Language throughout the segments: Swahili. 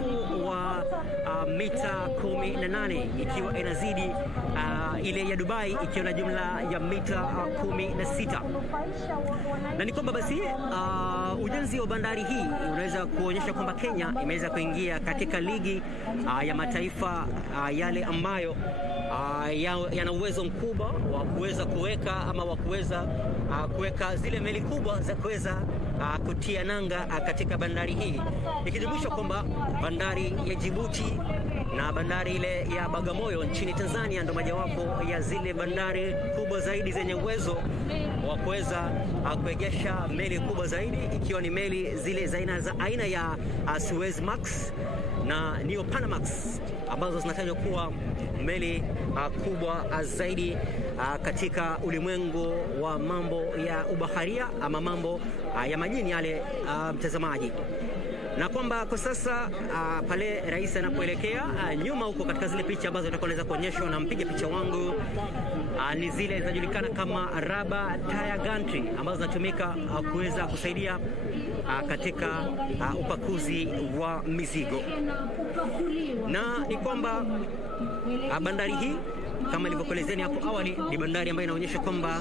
urefu wa mita 18 ikiwa inazidi ile ya Dubai ikiwa na jumla ya mita 16. Na ni kwamba basi ujenzi wa bandari hii unaweza kuonyesha kwamba Kenya imeweza kuingia katika ligi ya mataifa yale ambayo yana uwezo mkubwa wa kuweza kuweka ama wa kuweza kuweka zile meli kubwa za kuweza kutia nanga katika bandari hii, ikijumuisha kwamba bandari ya Djibouti na bandari ile ya Bagamoyo nchini Tanzania ndio mojawapo ya zile bandari kubwa zaidi zenye uwezo wa kuweza kuegesha meli kubwa zaidi, ikiwa ni meli zile za aina ya Suezmax na Neo-Panamax ambazo zinatajwa kuwa meli kubwa zaidi katika ulimwengu wa mambo ya ubaharia ama mambo ya majini yale, mtazamaji. Na kwamba kwa sasa pale rais anapoelekea nyuma huko katika zile picha ambazo nitakuwa naweza kuonyeshwa na mpiga picha wangu, ni zile zinajulikana kama rubber tire gantry ambazo zinatumika kuweza kusaidia katika upakuzi wa mizigo. Na ni kwamba bandari hii kama nilivyokuelezeni hapo awali ni bandari ambayo inaonyesha kwamba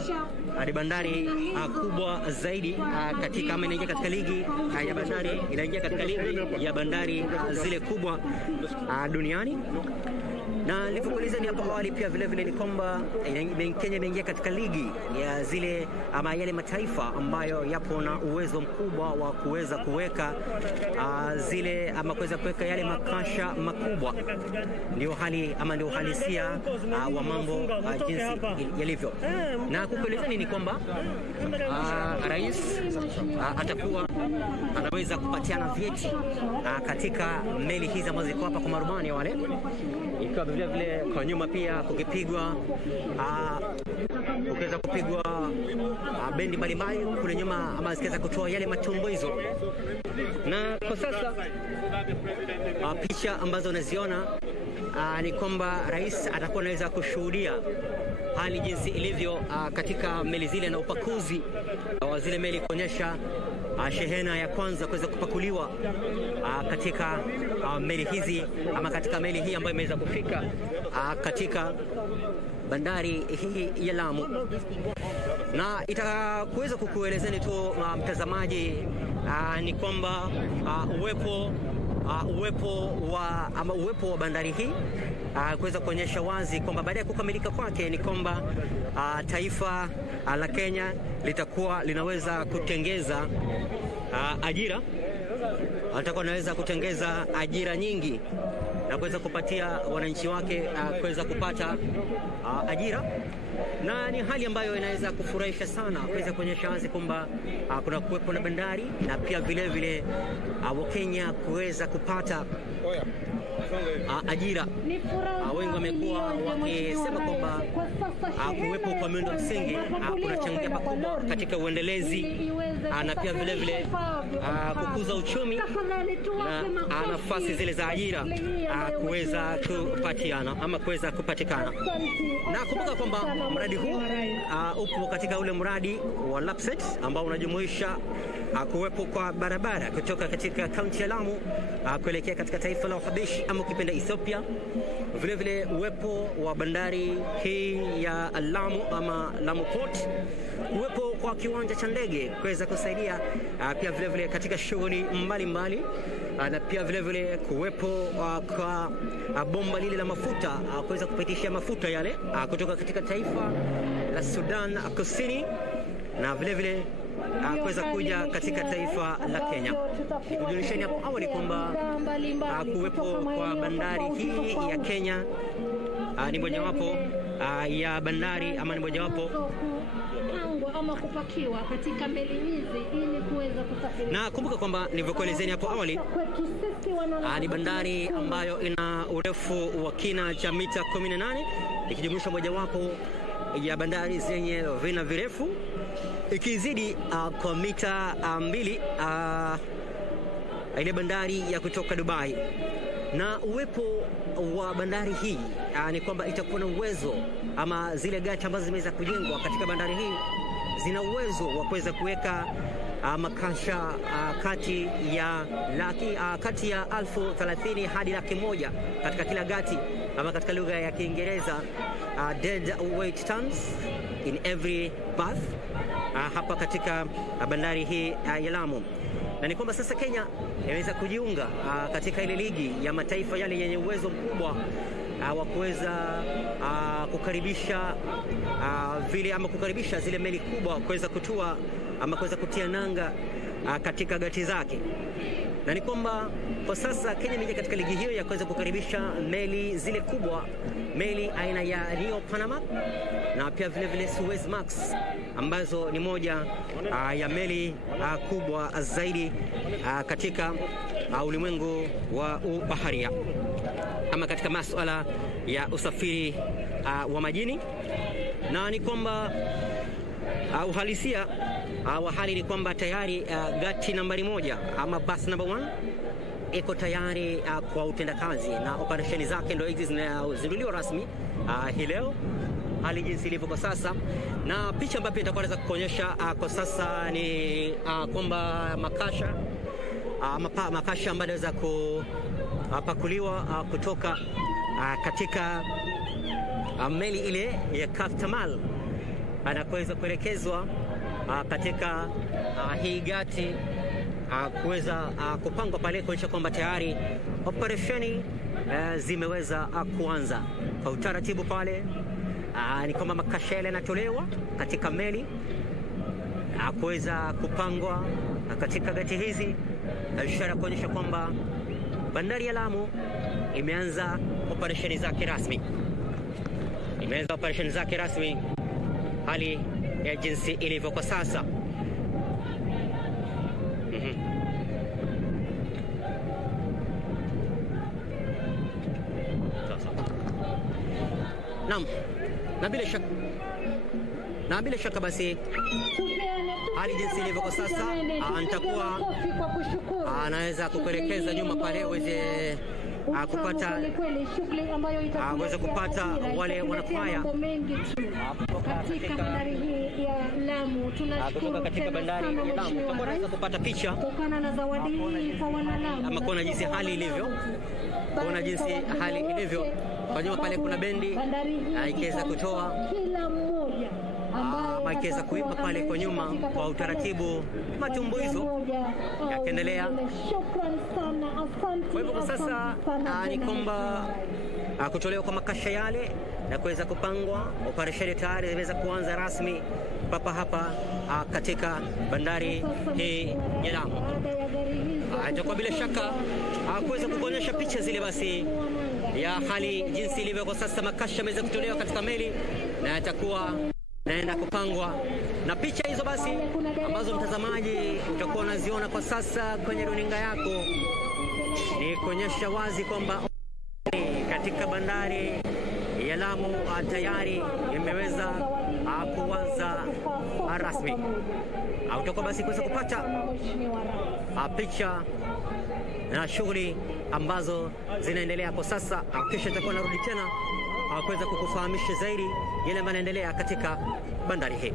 ni bandari kubwa zaidi katika ama inaingia katika ligi ya bandari, inaingia katika ligi ya bandari zile kubwa duniani. Na nilivyokuelezeni hapo awali pia vile vile ni kwamba Kenya imeingia katika ligi ya zile ama yale mataifa ambayo yapo na uwezo mkubwa wa kuweza kuweka zile ama kuweza kuweka yale makasha makubwa. Ndio hali ama ndio uhalisia wa mambo jinsi yalivyo. Na kukuelezeni ni kwamba rais atakuwa anaweza kupatiana vyeti katika meli hizi ambazo ziko hapa kwa marubani wale, ikiwa vile vile kwa nyuma pia kukipigwa ukiweza kupigwa bendi mbalimbali kule nyuma ama zikiweza kutoa yale matumbuizo. Na kwa sasa picha ambazo unaziona ni kwamba rais atakuwa anaweza kushuhudia hali jinsi ilivyo katika meli zile na upakuzi wa zile meli, kuonyesha shehena ya kwanza kuweza kupakuliwa katika meli hizi ama katika meli hii ambayo imeweza kufika katika bandari hii ya Lamu. Na itakuweza kukuelezeni tu mtazamaji, ni kwamba uwepo wa bandari hii kuweza kuonyesha wazi kwamba baada ya kukamilika kwake ni kwamba taifa la Kenya litakuwa linaweza kutengeza ajira, atakuwa anaweza kutengeza ajira nyingi na kuweza kupatia wananchi wake kuweza kupata ajira. Na ni hali ambayo inaweza kufurahisha sana, kuweza kuonyesha wazi kwamba kuna kuwepo na bandari na pia vile vile Wakenya kuweza kupata ajira. Wengi wamekuwa wakisema kwamba kuwepo kwa miundo msingi kunachangia pakubwa katika uendelezi na pia vile vile kukuza uchumi na nafasi zile za ajira kuweza kupatiana ama kuweza kupatikana. Na kumbuka kwamba mradi huu upo katika ule mradi wa LAPSSET ambao unajumuisha kuwepo kwa barabara kutoka katika kaunti ya Lamu kuelekea katika taifa la Uhabeshi ama ukipenda Ethiopia. Vile vile uwepo wa bandari hii ya Lamu ama Lamu Port, uwepo kwa kiwanja cha ndege kuweza kusaidia pia vile vile katika shughuli mbalimbali, na pia vile vile kuwepo kwa bomba lile la mafuta kuweza kupitishia mafuta yale kutoka katika taifa la Sudan Kusini na vile vile kuweza kuja katika taifa la Kenya. Kujulisheni hapo awali kwamba kuwepo kwa bandari hii ya Kenya ni mojawapo ya bandari ama ni mojawapo ama kupakiwa katika meli hizi ili kuweza kusafiri. Na kumbuka kwamba nilivyokuelezeni hapo awali ni bandari ambayo ina urefu wa kina cha mita 18 ikijumuisha mojawapo ya bandari zenye vina virefu ikizidi kwa mita 2 ile bandari ya kutoka Dubai. Na uwepo wa bandari hii ni kwamba itakuwa na uwezo ama zile gati ambazo zimeweza kujengwa katika bandari hii zina uwezo wa kuweza kuweka makasha kati ya 30,000 hadi 100,000 katika kila gati, ama katika lugha ya Kiingereza dead weight tons in every berth hapa katika bandari hii ya Lamu. Na ni kwamba sasa Kenya imeweza kujiunga katika ile ligi ya mataifa yale yenye uwezo mkubwa wa kuweza kukaribisha kukaribisha zile meli kubwa kuweza kutua ama kuweza kutia nanga katika gati zake. Na ni kwamba kwa sasa Kenya imeingia katika ligi hiyo ya kuweza kukaribisha meli zile kubwa, meli aina ya Rio Panama na pia vile vile Suez Max, ambazo ni moja ya meli kubwa zaidi katika ulimwengu wa baharia ama katika masuala ya usafiri wa majini. Na ni kwamba uhalisia wa hali ni kwamba tayari gati nambari 1 ama bus number 1 iko tayari kwa utendakazi na operesheni zake ndio hizi zinazinduliwa rasmi hii leo, hali jinsi ilivyo kwa sasa. Na picha ambayo pia itakuwa naweza kuonyesha kwa sasa ni kwamba makasha ambayo yanaweza kupakuliwa kutoka katika meli ile ya Kaftamal anakuweza kuelekezwa katika hii gati kuweza kupangwa pale, kuonyesha kwamba tayari operesheni zimeweza kuanza kwa utaratibu pale. Ni kwamba makasha yale yanatolewa katika meli kuweza kupangwa katika gati hizi, ishara kuonyesha kwamba bandari ya Lamu imeanza operesheni zake rasmi, hali ya jinsi ilivyo kwa sasa. Naam, na bila shaka basi hali jinsi ilivyo kwa sasa, nitakuwa anaweza kukuelekeza nyuma pale uweze kupata wale wanakwaya katika bandari hii ya Lamu. Tunashukuru katika bandari ya Lamu, tunaweza kupata picha kutokana na zawadi hii kwa wanalamu, ama kuona jinsi hali ilivyo, Kwa nyuma pale kuna bendi ikiweza kutoa kila mmoja ikiweza kuimba pale kwa nyuma kwa utaratibu, matumbuizo yakiendelea. Shukrani sana, asante. Kwa hivyo kwa sasa ni kwamba kutolewa kwa makasha yale na kuweza kupangwa, operesheni tayari zimeweza kuanza rasmi hapa katika bandari hii ya Lamu. Itakuwa bila shaka kuweza kuonyesha picha zile basi ya hali jinsi ilivyo kwa sasa. Makasha yameweza kutolewa katika meli na yatakuwa naenda kupangwa, na picha hizo basi ambazo mtazamaji utakuwa unaziona kwa sasa kwenye runinga yako ni kuonyesha wazi kwamba katika bandari ya Lamu tayari imeweza kuanza rasmi. Utakuwa basi kuweza kupata picha na shughuli ambazo zinaendelea kwa sasa, kisha nitakuwa narudi tena kuweza kukufahamisha zaidi yale ambayo yanaendelea katika bandari hii.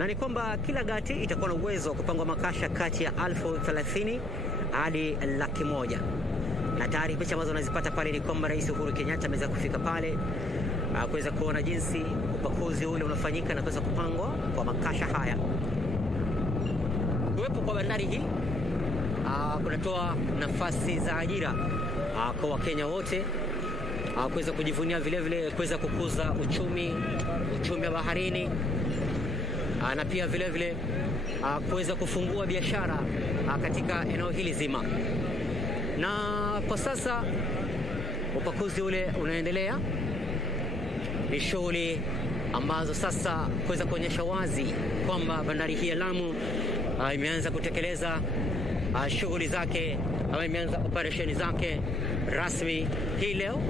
na ni kwamba kila gati itakuwa na uwezo wa kupangwa makasha kati ya 30,000 hadi 100,000. Na tayari picha ambazo unazipata pale ni kwamba Rais Uhuru Kenyatta ameweza kufika pale kuweza kuona jinsi upakuzi ule unafanyika na kuweza kupangwa kwa makasha haya. Kuwepo kwa bandari hii kunatoa nafasi za ajira kwa Wakenya wote, kuweza kujivunia vile vile kuweza kukuza uchumi wa baharini, na pia vile vile kuweza kufungua biashara katika eneo hili zima. Na kwa sasa upakuzi ule unaendelea, ni shughuli ambazo sasa kuweza kuonyesha wazi kwamba bandari hii ya Lamu imeanza kutekeleza shughuli zake, ama imeanza operesheni zake rasmi hii leo,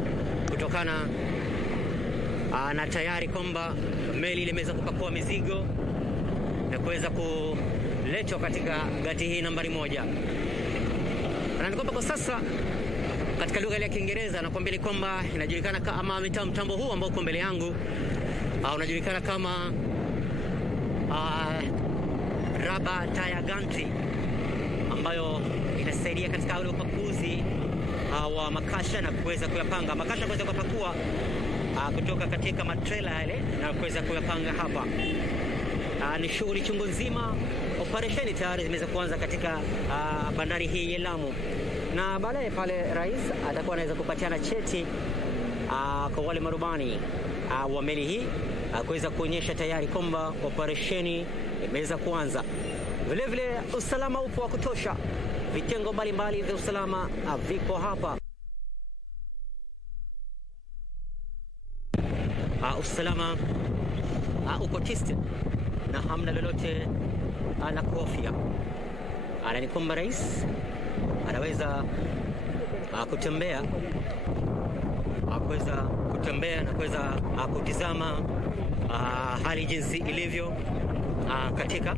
kutokana na tayari kwamba meli ile imeweza kupakua mizigo na kuweza kuletwa katika gati hii nambari 1. Na ni kwamba kwa sasa katika lugha ya Kiingereza nakwambia ni kwamba inajulikana kama mtambo huu ambao uko mbele yangu unajulikana kama rubber tire gantry, ambayo inasaidia katika ule upakuzi wa makasha na kuweza kuyapanga makasha, kuweza kupakua kutoka katika matrela yale na kuweza kuyapanga hapa. Ni shughuli chungu nzima. Operesheni tayari zimeweza kuanza katika bandari hii ya Lamu, na baadaye pale rais atakuwa anaweza kupatiana cheti kwa wale marubani wa meli hii kuweza kuonyesha tayari kwamba operesheni imeweza kuanza. Vile vile usalama upo wa kutosha, vitengo mbalimbali vya usalama viko hapa. Usalama uko tiste na hamna lolote la kuhofia. Ni kwamba rais anaweza kutembea na kuweza kutizama hali jinsi ilivyo katika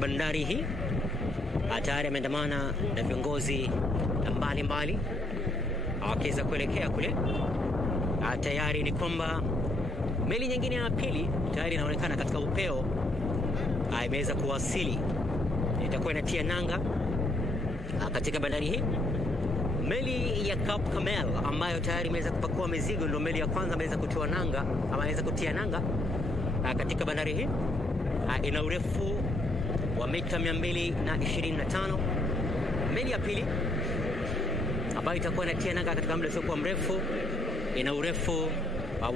bandari hii. Tayari ameandamana na viongozi mbalimbali wakiweza kuelekea kule. Tayari ni kwamba meli nyingine ya pili tayari inaonekana katika upeo, imeweza kuwasili, itakuwa inatia nanga katika bandari hii. Meli ya Cap Camel ambayo tayari imeweza kupakua mizigo ndio meli ya kwanza imeweza kutia nanga, ama imeweza kutia nanga katika bandari hii. Ina urefu wa mita 225. Meli ya pili ambayo itakuwa inatia nanga katika muda usiokuwa mrefu ina urefu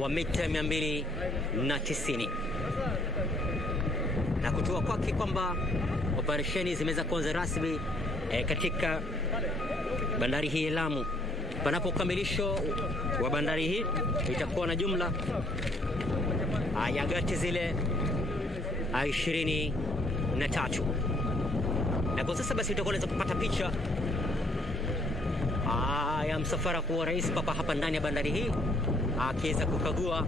wa mita 290. Na kutoa kwake kwamba operesheni zimeweza kuanza rasmi katika bandari hii ya Lamu. Panapo ukamilisho wa bandari hii itakuwa na jumla ya gati zile 23. Na kwa sasa basi utakuwa unaweza kupata picha ya msafara wa rais papa hapa ndani ya bandari hii, akiweza kukagua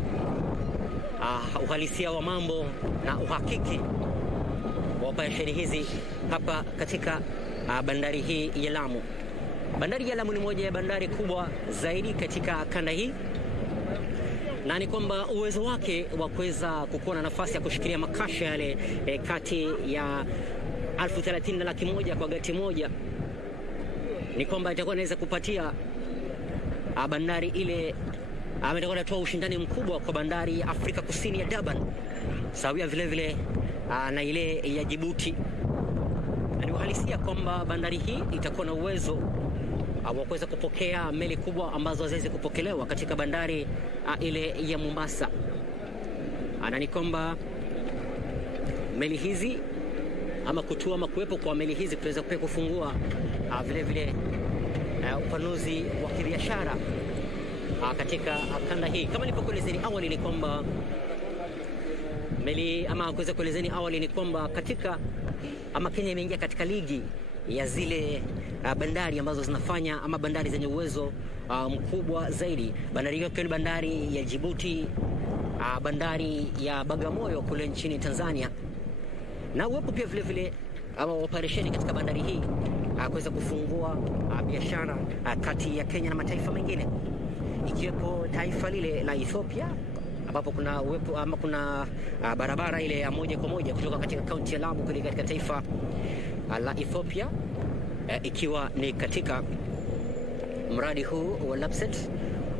uhalisia wa mambo na uhakiki wa operesheni hizi hapa katika bandari hii ya Lamu. Bandari ya Lamu ni moja ya bandari kubwa zaidi katika kanda hii, na ni kwamba uwezo wake wa kuweza kukuwa na nafasi ya kushikilia makasha yale kati ya 30,000 na 100,000 kwa gati moja, ni kwamba itakuwa inaweza kupatia bandari ile itakuwa inatoa ushindani mkubwa kwa bandari ya Afrika Kusini ya Durban, sawia vile vile na ile ya Djibouti. Na ni uhalisia kwamba bandari hii itakuwa na uwezo wa kuweza kupokea meli kubwa ambazo haziwezi kupokelewa katika bandari ile ya Mombasa. Na ni kwamba meli hizi ama kutua ama kuwepo kwa meli hizi kuweza kufungua vile vile upanuzi wa kibiashara katika kanda hii. Kama nilipokuelezeni awali ni kwamba kuweza kuelezeni awali ni kwamba katika Kenya imeingia katika ligi ya zile bandari ambazo zinafanya ama bandari zenye uwezo mkubwa zaidi. Bandari hiyo ni bandari ya Djibouti, bandari ya Bagamoyo kule nchini Tanzania, na uwepo pia vile vile operesheni katika bandari hii kuweza kufungua biashara kati ya Kenya na mataifa mengine, ikiwepo taifa lile la Ethiopia ambapo kuna uwepo ama kuna barabara ile ya moja kwa moja kutoka katika kaunti ya Lamu kuelekea katika taifa la Ethiopia, ikiwa ni katika mradi huu wa Lapset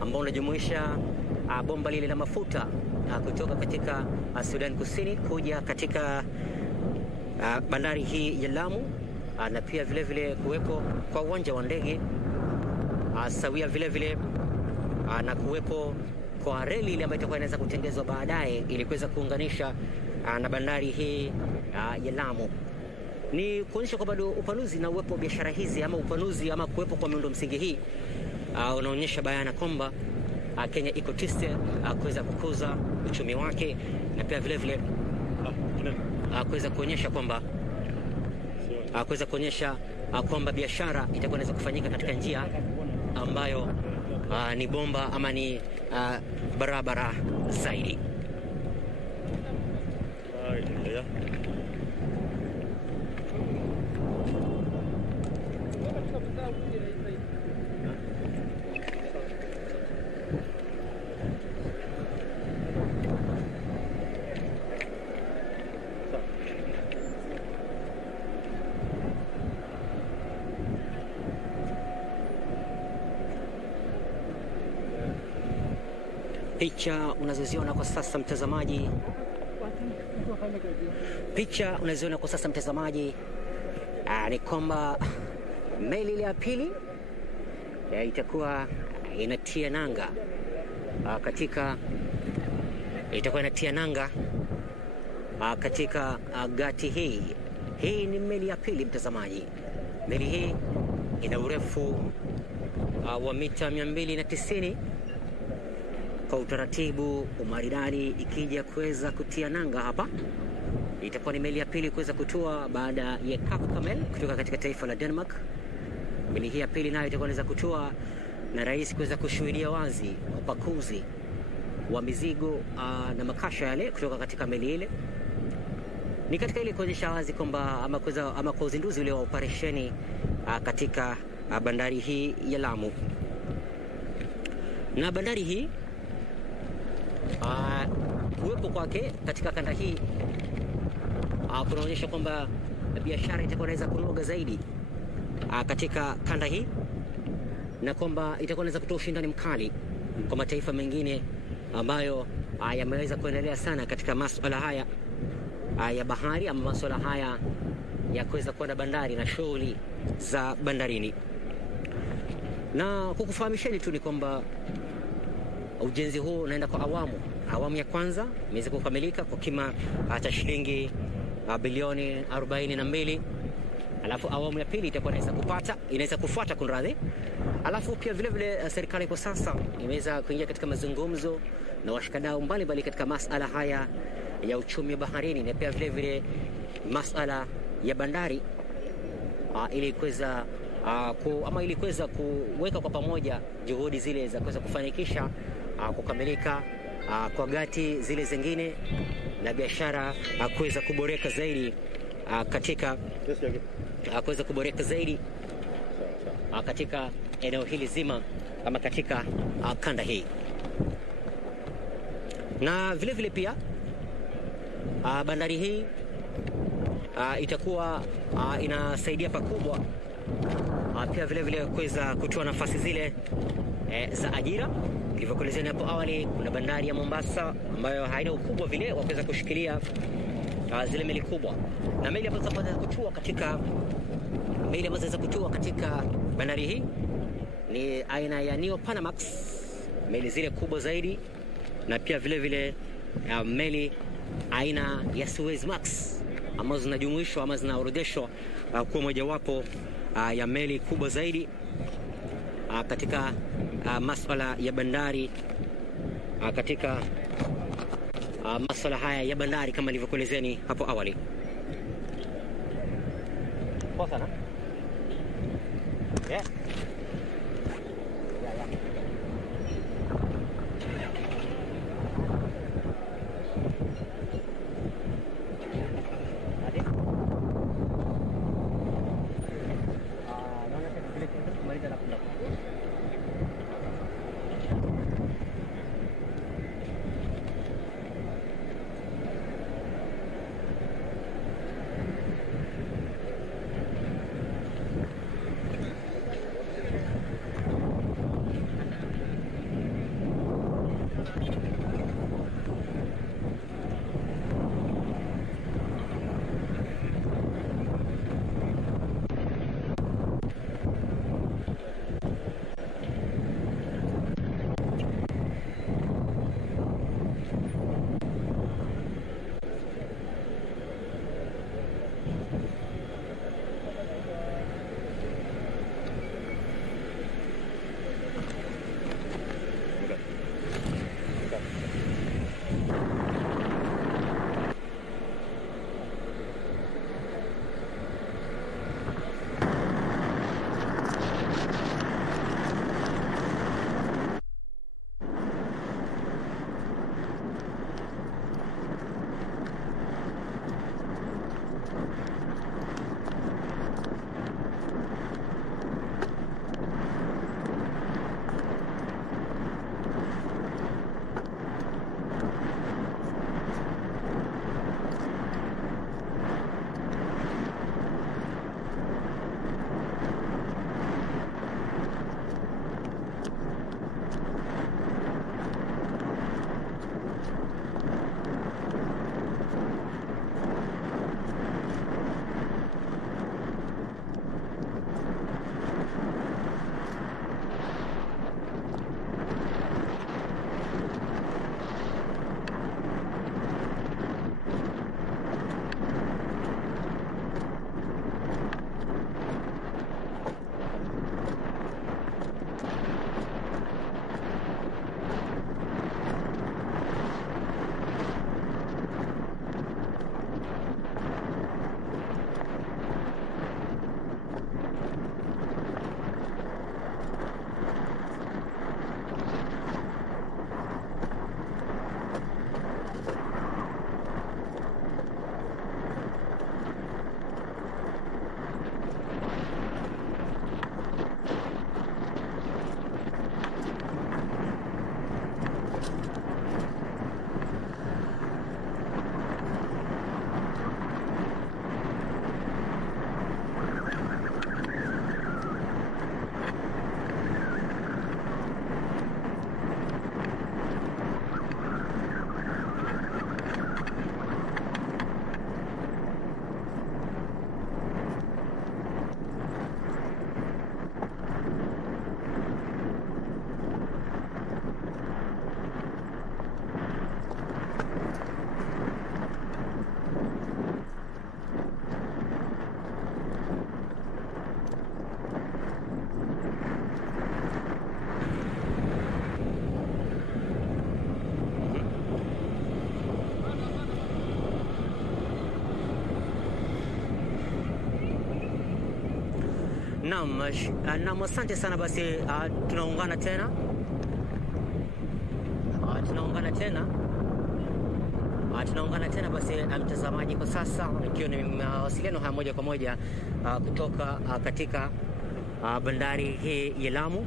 ambao unajumuisha bomba lile la mafuta kutoka katika Sudan Kusini kuja katika bandari hii ya Lamu, na pia vile vile kuwepo kwa uwanja wa ndege sawia vile vile na kuwepo kwa reli ile ambayo itakuwa inaweza kutengezwa baadaye ili kuweza kuunganisha na bandari hii ya Lamu. Ni kuonyesha kwa bado upanuzi na uwepo wa biashara hizi ama upanuzi ama kuwepo kwa miundo msingi hii unaonyesha bayana kwamba Kenya iko tiste kuweza kukuza uchumi wake, na pia vile vile kuweza kuonyesha kwamba biashara itakuwa inaweza kufanyika katika njia ambayo ni bomba ama ni barabara zaidi. Picha unazoziona kwa sasa mtazamaji, ni kwamba meli ile ya pili itakuwa inatia nanga katika gati hii. Hii ni meli ya pili mtazamaji. Meli hii ina urefu wa mita 290 kwa utaratibu umaridadi. Ikija kuweza kutia nanga hapa, itakuwa ni meli ya pili kuweza kutua baada ya Kamel kutoka katika taifa la Denmark. Meli hii ya pili nayo itakuwa inaweza kutua na rais kuweza kushuhudia wazi upakuzi wa mizigo na makasha yale kutoka katika meli ile. Ni katika ile kuonyesha wazi kwamba ama kwa uzinduzi ule wa operesheni katika bandari hii ya Lamu. Na bandari hii kuwepo kwake katika kanda hii kunaonyesha kwamba biashara itakuwa inaweza kunoga zaidi katika kanda hii, na kwamba itakuwa inaweza kutoa ushindani mkali kwa mataifa mengine ambayo yameweza kuendelea sana katika masuala haya ya bahari ama masuala haya ya kuweza kuwa na bandari na shughuli za bandarini. Na kukufahamisheni tu ni kwamba ujenzi huu unaenda kwa awamu. Awamu ya kwanza imeweza kukamilika kwa kima cha shilingi bilioni 42, alafu awamu ya pili itakuwa inaweza kufuata kunradhi. Alafu pia vile vile serikali kwa sasa imeweza kuingia katika mazungumzo na washikadau mbalimbali katika masala haya ya uchumi baharini na pia vile vile masala ya bandari ili kuweza kuweka kwa pamoja juhudi zile za kuweza kufanikisha kukamilika kwa gati zile zingine na biashara kuweza kuboreka zaidi katika eneo hili zima ama katika kanda hii. Na vile vile pia bandari hii itakuwa inasaidia pakubwa pia vile vile kuweza kutoa nafasi zile za ajira. Nilivyokuelezeni hapo awali, kuna bandari ya Mombasa ambayo haina ukubwa vile wa kuweza kushikilia zile meli kubwa, na meli ambazo zinaweza kutua katika bandari hii ni aina ya Neo Panamax, meli zile kubwa zaidi, na pia vile vile meli aina ya Suezmax ambazo zinajumuishwa ama zinaorodheshwa kuwa mojawapo ya meli kubwa zaidi katika masuala ya bandari, katika masuala haya ya bandari kama nilivyokuelezeni hapo awali. Poa sana. Yeah. Naam, asante sana basi, tunaungana tena. Tunaungana tena basi, mtazamaji, kwa sasa ikiwa ni mawasiliano haya moja kwa moja kutoka katika bandari hii ya Lamu.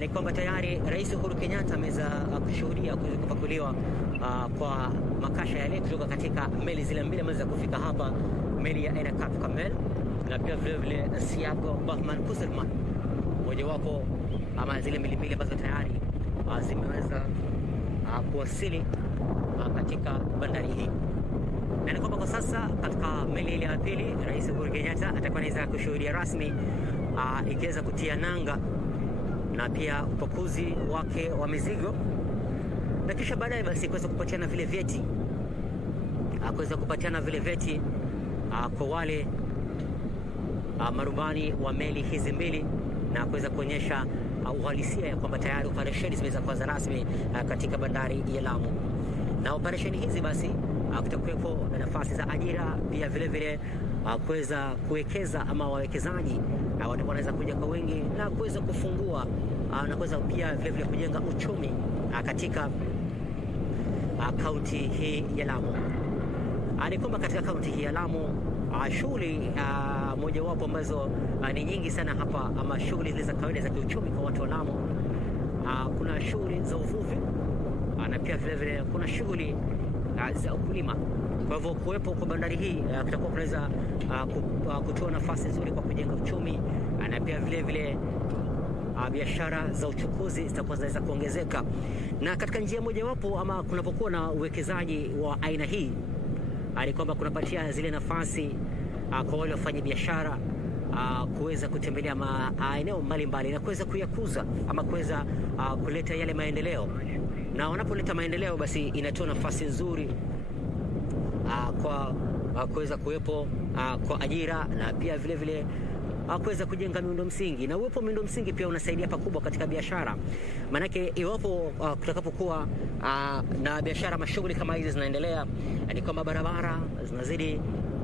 Ni kwamba tayari Rais Uhuru Kenyatta ameweza kushuhudia kupakuliwa kwa makasha yale kutoka katika meli zile mbili ambazo kufika hapa, meli ya aina Cap Camel na pia vile vile Siago Bahman Kuserman, mojawapo ama zile meli mbili ambazo tayari zimeweza kuwasili katika bandari hii. Na ni kwamba kwa sasa katika meli ile ya pili Rais Uhuru Kenyatta atakuwa anaweza kushuhudia rasmi ikiweza kutia nanga na pia upakuzi wake wa mizigo, na kisha baadaye basi kuweza kupatiana vile vyeti kwa wale marubani wa meli hizi mbili, na kuweza kuonyesha uhalisia ya kwamba tayari operesheni zimeweza kuanza rasmi katika bandari ya Lamu. Na operesheni hizi basi kutakuwepo na nafasi za ajira, pia vile vile kuweza kuwekeza ama wawekezaji watakuwa wanaweza kuja kwa wingi na kuweza kufungua na kuweza pia vile vile kujenga uchumi katika kaunti hii ya Lamu. Ni kwamba katika kaunti hii ya Lamu shughuli mojawapo ambazo ni nyingi sana hapa, ama shughuli zile za kawaida za kiuchumi kwa watu wa Lamu, kuna shughuli za uvuvi na pia vile vile kuna shughuli za ukulima. Kwa hivyo kuwepo kwa bandari hii kutakuwa kunaweza kutoa nafasi nzuri kwa kujenga uchumi, na pia vile vile biashara za uchukuzi zitakuwa zinaweza kuongezeka. Na katika njia mojawapo ama kunapokuwa na uwekezaji wa aina hii, ni kwamba kunapatia zile nafasi kwa wale wafanya biashara kuweza kutembelea maeneo mbalimbali na kuweza kuyakuza ama kuweza kuleta yale maendeleo. Na wanapoleta maendeleo basi inatoa nafasi nzuri kwa kuweza kuwepo kwa ajira, na pia vile vile kuweza kujenga miundo msingi, na uwepo miundo msingi pia unasaidia pakubwa katika biashara. Manake iwapo kutakapokuwa na biashara mashughuli kama hizi zinaendelea, ni kwamba barabara zinazidi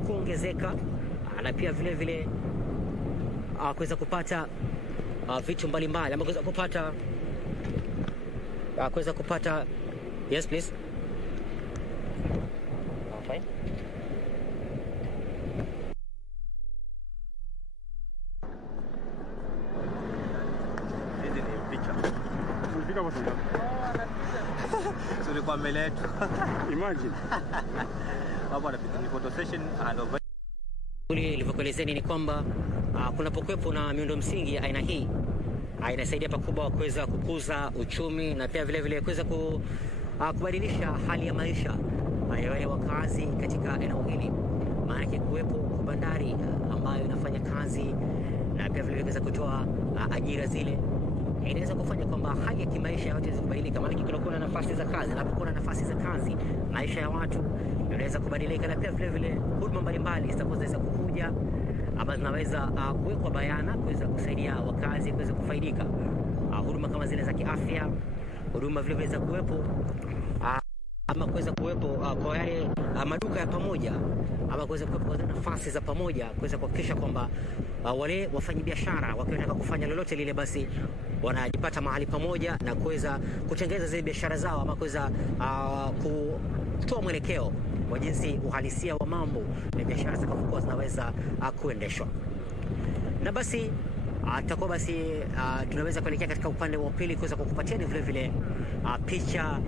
kuongezeka, na pia vile vile kuweza kupata vitu mbalimbali ama kuweza kupata yes please. Okay. Tulikuwa mbele yetu. Imagine. Hapo anapita ni photo session and over. Nilivyokuelezeni ni kwamba kunapokuwepo na miundo msingi ya aina hii inasaidia pakubwa kuweza kukuza uchumi, na pia vile vile kuweza kubadilisha hali ya maisha ya wale wakazi katika eneo hili. Maana yake kuwepo kwa bandari ambayo inafanya kazi na pia vile vile kuweza kutoa ajira zile, inaweza kufanya kwamba hali ya kimaisha yote iweze kubadilika. Maana kunakuwa na nafasi za kazi, na kunakuwa na nafasi za kazi, maisha ya watu yanaweza kubadilika, na pia vile vile huduma mbalimbali zitaweza kukuja ama zinaweza kuwekwa bayana kuweza kusaidia wakazi kuweza kufaidika. Huduma kama zile za kiafya, huduma vile vile za kuwepo ama kuweza kuwepo kwa yale maduka ya pamoja, ama kuweza kuwepo kwa nafasi za pamoja, kuweza kuhakikisha kwamba wale wafanyabiashara wakitaka kufanya lolote lile basi wanajipata mahali pamoja na kuweza kutengeneza zile biashara zao, ama kuweza kutoa mwelekeo wa jinsi uhalisia wa mambo na biashara zitakapokuwa zinaweza kuendeshwa. Na basi tutakuwa basi tunaweza kuelekea katika upande wa pili kuweza kukupatia vile vile picha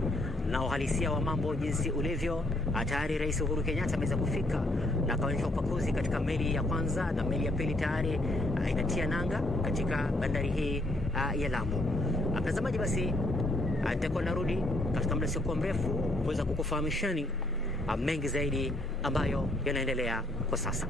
na uhalisia wa mambo jinsi ulivyo. Tayari Rais Uhuru Kenyatta ameweza kufika na kaonyesha upakuzi katika meli ya kwanza, na meli ya pili tayari inatia nanga katika bandari hii ya Lamu. Mtazamaji, basi nitakuwa narudi katika muda sio mrefu kuweza kukufahamishani mengi zaidi ambayo yanaendelea kwa sasa.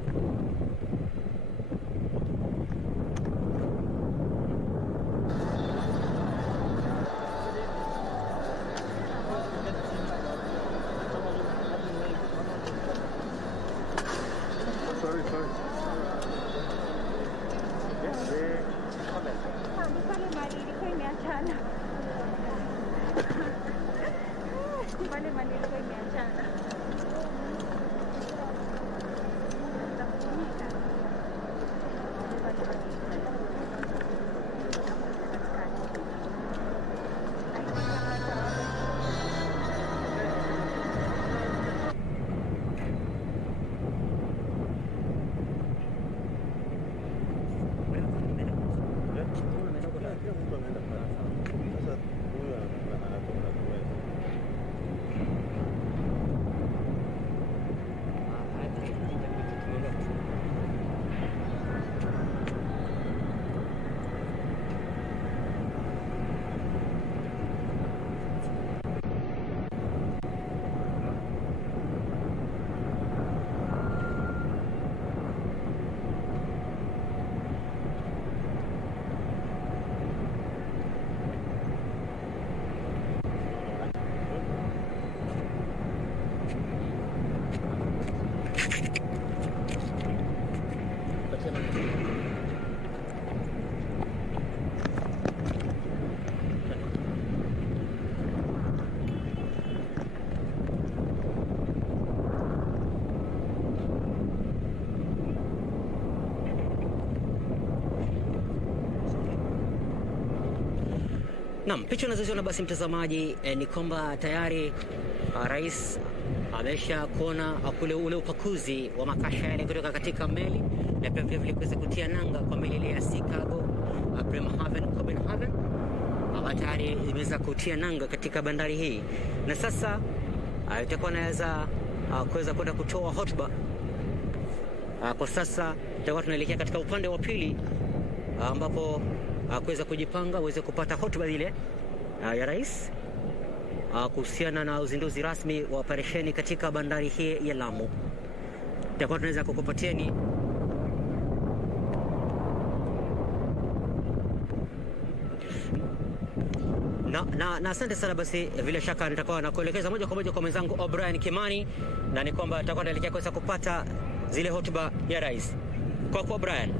Naam, picha unazoziona basi mtazamaji, ni kwamba tayari rais amesha kuona kule ule upakuzi wa makasha yale kutoka katika meli, na pia vile kuweza kutia nanga kwa meli ile ya Chicago Bremerhaven Copenhagen, tayari imeweza kutia nanga katika bandari hii, na sasa itakuwa naweza kuweza kwenda kutoa hotuba. Kwa sasa tutakuwa tunaelekea katika upande wa pili ambapo kuweza kujipanga uweze kupata hotuba ile ya rais kuhusiana na uzinduzi rasmi wa operesheni katika bandari hii ya Lamu. Tutakuwa tunaweza kukupatieni na asante sana. Basi vile shaka nitakuwa nakuelekeza moja kwa moja kwa mwenzangu O'Brien Kimani, na ni kwamba tutakuwa tunaelekea kuweza kupata zile hotuba ya rais. Kwa O'Brien.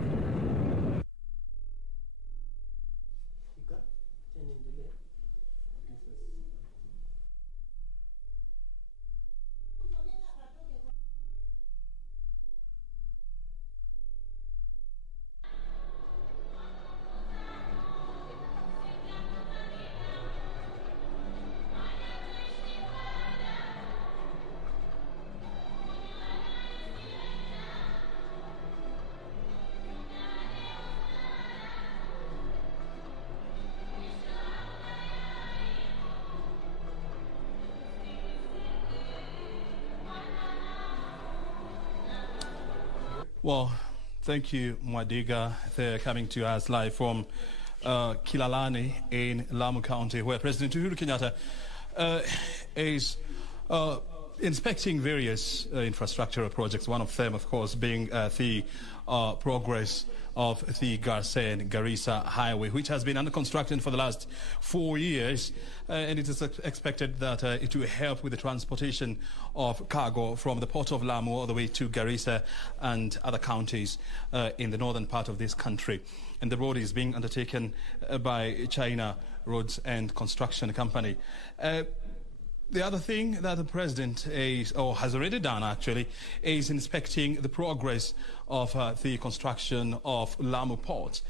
Well, thank you, Mwadiga. They're coming to us live from Kilalani in Lamu County, where President Uhuru Kenyatta is inspecting various infrastructural projects, one of them, of course, being the progress of the Garissa Highway, which has been under construction for the last 4 years, and it is expected that it will help with the transportation of cargo from the port of Lamu all the way to Garissa and other counties in the northern part of this country. And the road is being undertaken by China Roads and Construction Company. The other thing that the president is, or has already done actually, is inspecting the progress of the construction of Lamu Port.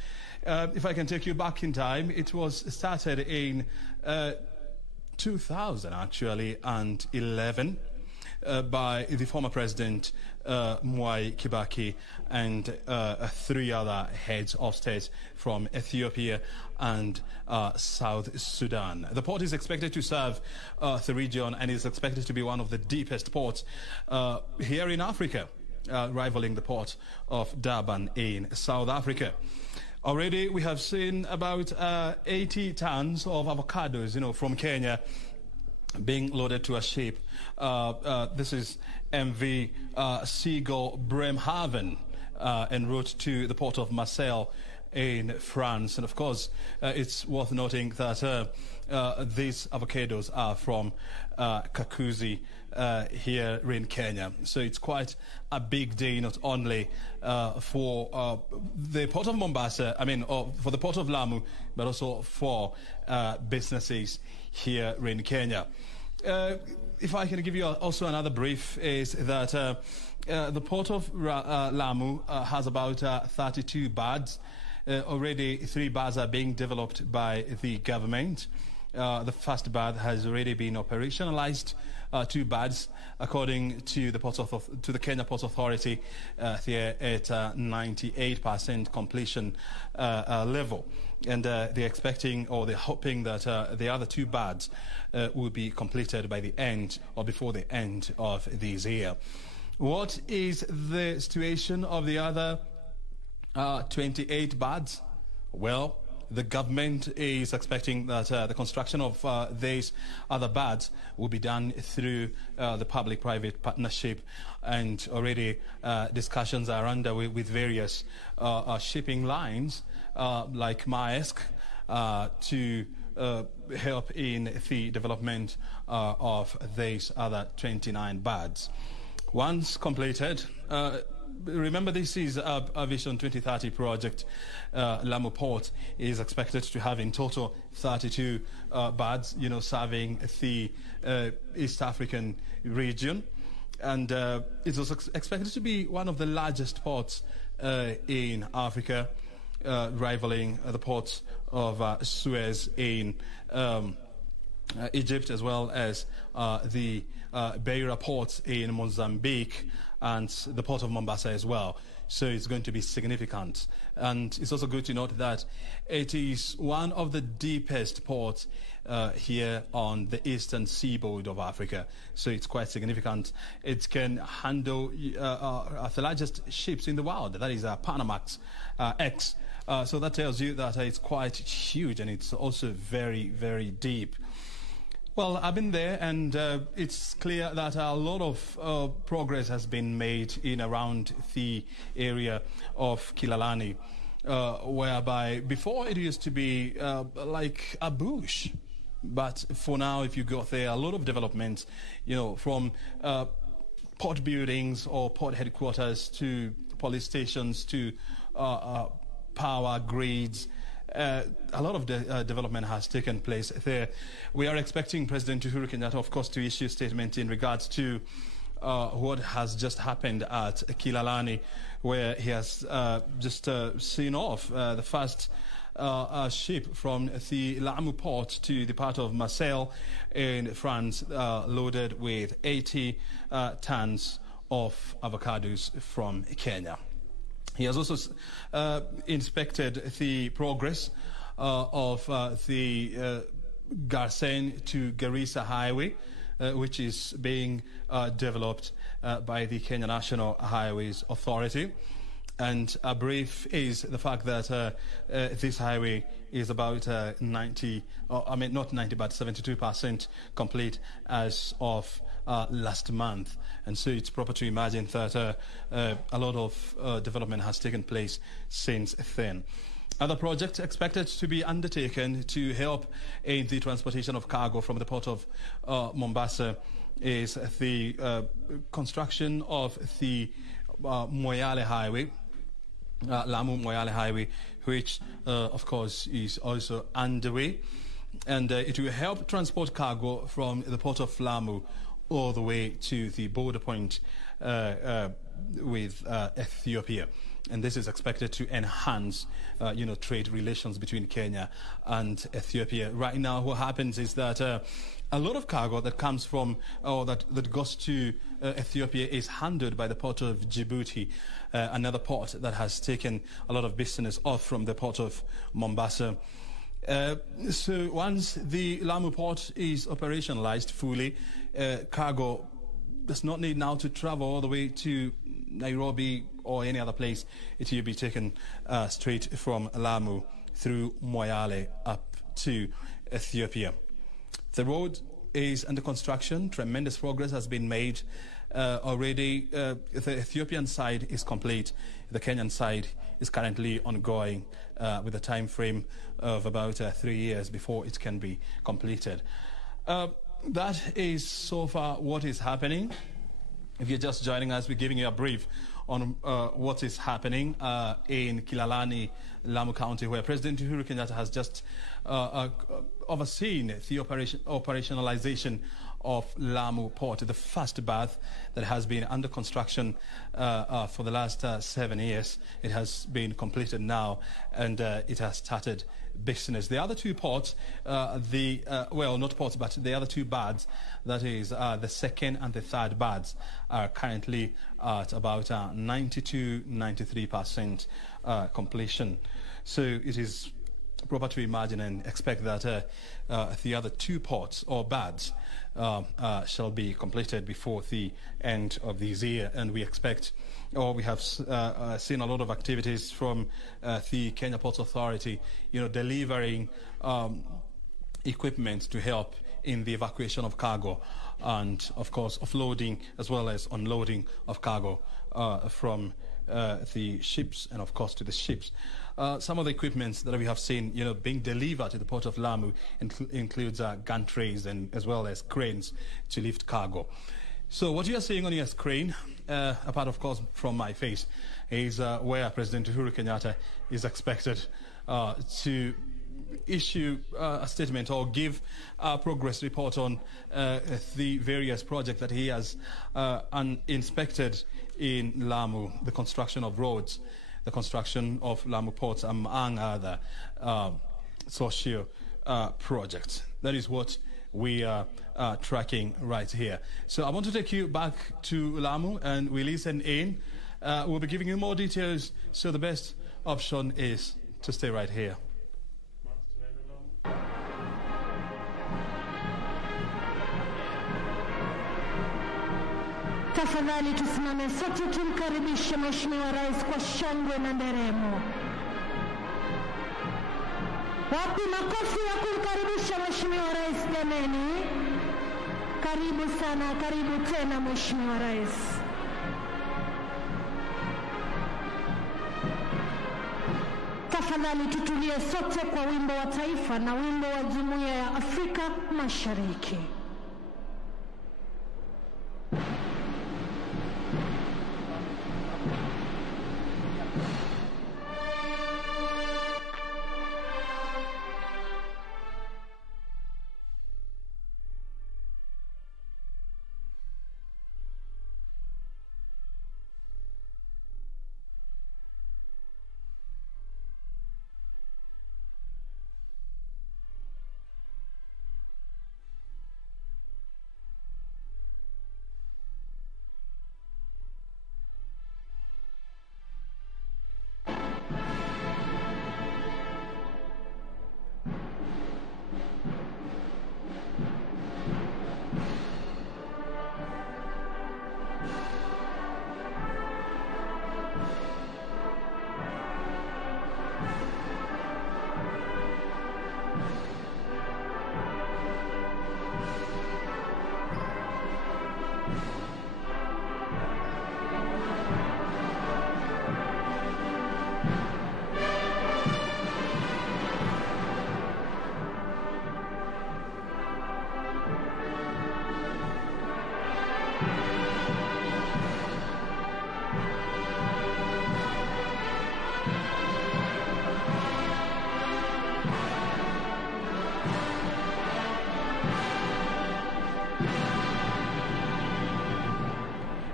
If I can take you back in time, it was started in 2000 actually, and 11 by the former president Mwai Kibaki and 3 other heads of state from Ethiopia and South Sudan. The port is expected to serve the region and is expected to be one of the deepest ports here in Africa, rivaling the port of Durban in South Africa. Already we have seen about 80 tons of avocados, from Kenya being loaded to a ship. This is MV Seagull Bremerhaven en route to the port of Marseille in France. And of course, it's worth noting that these avocados are from Kakuzi here in Kenya. So it's quite a big day, not only for the port of Mombasa, for the port of Lamu, but also for businesses here in Kenya. If I can give you also another brief, is that the port of Lamu has about 32 berths. Already 3 berths are being developed by the government. The first berth has already been operationalized. 2 berths, according to the Kenya Ports Authority, they're at 98% completion level. And they're expecting, or they're hoping that the other 2 berths will be completed by the end or before the end of this year. What is the situation of the other 28 berths? Well, the government is expecting that the construction of these other berths will be done through the public-private partnership, and already discussions are underway with various shipping lines like Maersk to help in the development of these other 29 berths. Once completed, remember, this is a Vision 2030 project. Lamu Port is expected to have in total 32 berths, serving the East African region. And it was expected to be one of the largest ports in Africa. rivaling the ports of Suez in Egypt, as well as the Beira port in Mozambique and the port of Mombasa as well. So it's going to be significant. And it's also good to note that it is one of the deepest ports here on the eastern seaboard of Africa. So it's quite significant. It can handle the largest ships in the world. That is Panamax X. So that tells you that it's quite huge, and it's also very, very deep. Well, I've been there, and it's clear that a lot of progress has been made in around the area of Kilalani, whereby before it used to be like a bush. But for now, if you go there, a lot of development, from port buildings or port headquarters to police stations to power grids. A lot of development has taken place there. We are expecting President Uhuru Kenyatta, of course, to issue a statement in regards to what has just happened at Kilalani, where he has just seen off the first ship from the Lamu port to the port of Marseille in France, loaded with 80 tons of avocados from Kenya. He has also inspected the progress of the Garsen to Garissa Highway, which is being developed by the Kenya National Highways Authority. And a brief is the fact that this highway is about 72% complete as of last month. And so it's proper to imagine that a lot of development has taken place since then. Other projects expected to be undertaken to help in the transportation of cargo from the port of Mombasa is the construction of the Moyale Highway, Lamu Moyale Highway, which of course is also underway, and it will help transport cargo from the port of Lamu all the way to the border point with Ethiopia. And this is expected to enhance, trade relations between Kenya and Ethiopia. Right now, what happens is that a lot of cargo that comes from, or that goes to Ethiopia is handled by the port of Djibouti, another port that has taken a lot of business off from the port of Mombasa. So once the Lamu port is operationalized fully, cargo does not need now to travel all the way to Nairobi or any other place. It will be taken straight from Lamu through Moyale up to Ethiopia. The road is under construction. Tremendous progress has been made already. The Ethiopian side is complete. The Kenyan side is currently ongoing with a time frame of about 3 years before it can be completed. That is so far what is happening. If you're just joining us, we're giving you a brief on what is happening in Kilalani, Lamu County, where President Uhuru Kenyatta has just overseen the operationalization of Lamu Port, the first berth that has been under construction for the last 7 years. It has been completed now, and it has started business. The other two ports, not ports, but the other two berths, that is the second and the third berths, are currently at about 92-93% completion. So it is proper to imagine and expect that the other two ports or berths shall be completed before the end of this year. And we expect, or we have seen a lot of activities from the Kenya Ports Authority, delivering equipment to help in the evacuation of cargo and, of course, offloading as well as unloading of cargo from the ships and, of course, to the ships. Some of the equipments that we have seen, being delivered to the port of Lamu includes gantries and as well as cranes to lift cargo. So what you are seeing on your screen, apart, of course, from my face, is where President Uhuru Kenyatta is expected to issue a statement or give a progress report on the various projects that he has inspected in Lamu, the construction of roads, the construction of Lamu ports, among other social projects. That is what we are tracking right here. So I want to take you back to Lamu, and we listen in. We'll be giving you more details, so the best option is to stay right here. Tafadhali tusimame sote tumkaribishe Mheshimiwa Rais kwa shangwe na nderemo. Wapi makofi ya kumkaribisha Mheshimiwa Rais jameni? Karibu sana, karibu tena Mheshimiwa Rais. Tafadhali tutulie sote kwa wimbo wa taifa na wimbo wa Jumuiya ya Afrika Mashariki.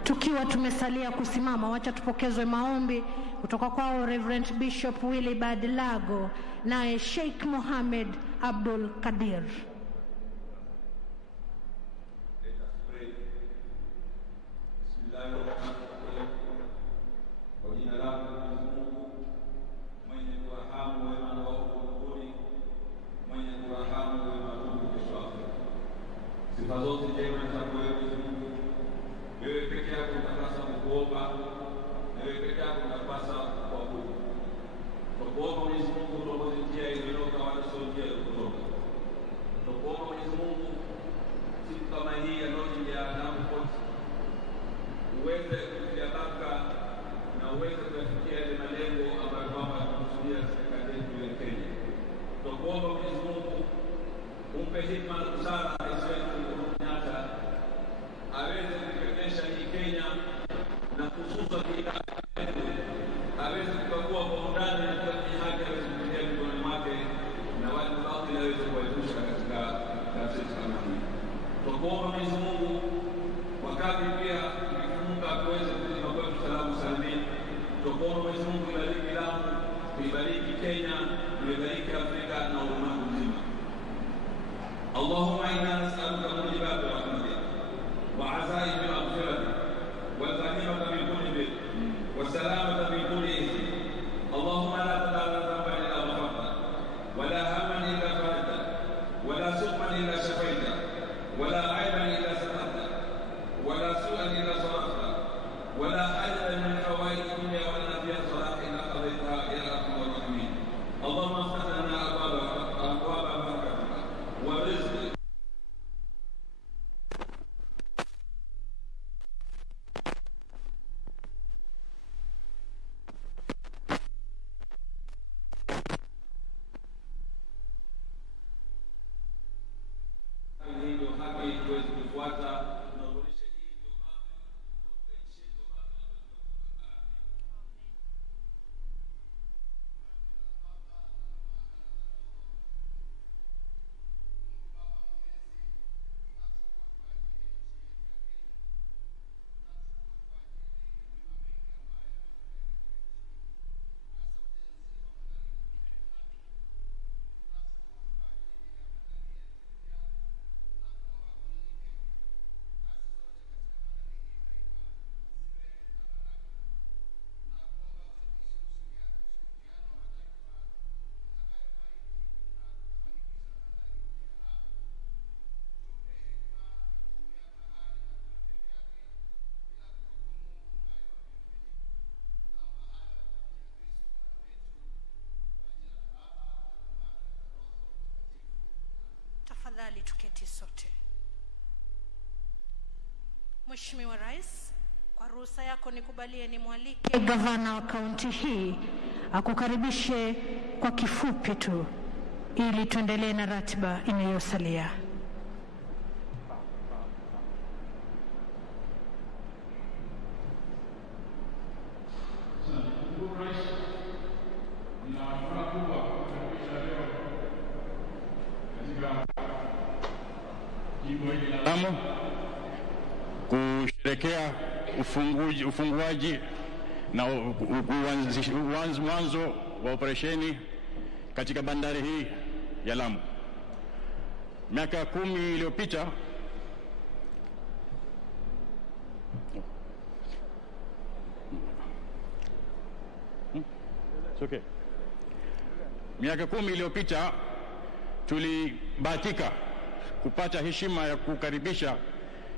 Tukiwa tumesalia kusimama, wacha tupokezwe maombi kutoka kwao Reverend Bishop Willy Badlago naye Sheikh Mohammed Abdul Kadir. اللهم إنا نسألك موجبات رحمتك وعزائم مغفرتك والغنيمة من كل بر والسلامة من كل إثم. اللهم لا تدع لنا ذنبا إلا غفرته ولا هما إلا فرجته ولا سقما إلا شفيته ولا عيبا إلا سترته ولا سوءا إلا صرفته ولا حاجة من حوائج الدنيا ولا فيها صلاح إلا قضيتها يا أرحم الراحمين. اللهم افتح لنا أبواب بركتك ورزقك. tafadhali tuketi sote. Mheshimiwa Rais, kwa ruhusa yako nikubalie nimwalike gavana wa kaunti hii akukaribishe kwa kifupi tu ili tuendelee na ratiba inayosalia. Lamu kusherehekea ufunguaji na mwanzo wa operesheni katika bandari hii ya Lamu. Miaka 10 iliyopita tulibahatika kupata heshima ya kukaribisha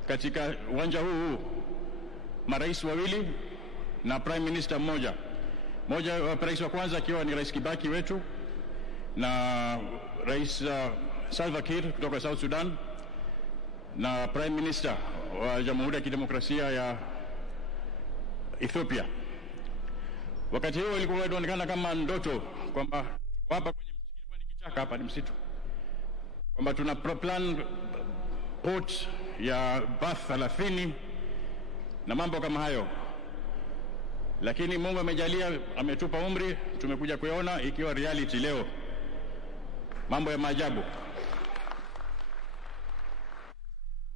katika uwanja huu marais wawili na prime minister mmoja. Rais wa kwanza akiwa ni Rais Kibaki wetu na Rais Salva Kiir kutoka South Sudan na prime minister wa Jamhuri ya Kidemokrasia ya Ethiopia. Wakati huo ilikuwa inaonekana kama ndoto kwamba hapa kwenye ilikuwa ni kichaka, hapa ni msitu, kwamba tuna plan port ya bath 30 na mambo kama hayo. Lakini Mungu amejalia, ametupa umri, tumekuja kuona ikiwa reality leo. Mambo ya maajabu.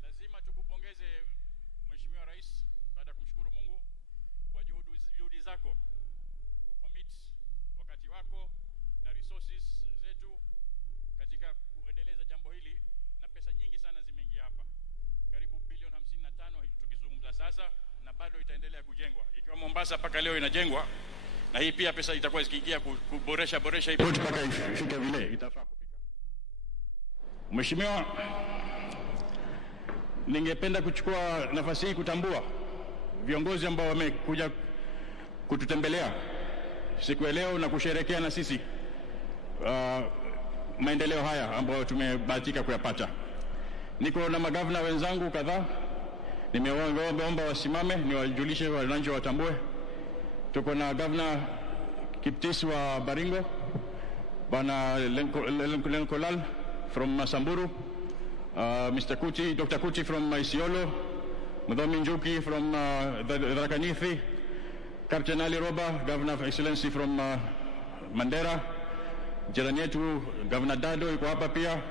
Lazima tukupongeze Mheshimiwa Rais, baada ya kumshukuru Mungu kwa juhudi zako kucommit wakati wako na resources zetu katika kuendeleza jambo hili, na pesa nyingi sana zimeingia hapa. Karibu bilioni 55 tukizungumza sasa, na bado itaendelea kujengwa. Ikiwa Mombasa paka leo inajengwa, na hii pia pesa itakuwa zikiingia kuboresha hii port paka ifike vile itafaa kufika. Mheshimiwa, ningependa kuchukua nafasi hii kutambua viongozi ambao wamekuja kututembelea siku ya leo na kusherehekea na sisi maendeleo haya ambayo tumebahatika kuyapata. Niko na magavana wenzangu kadhaa, nimeomba wasimame niwajulishe wananchi watambue. Tuko na Governor Kiptis wa Baringo, Bwana Lenkolal from Samburu, Mr. Kuti, Dr. Kuti from Isiolo, Mdhomi Njuki from Tharaka-Nithi, Captain Ali Roba, Governor of Excellency from Mandera, jirani yetu Governor Dado yuko hapa pia,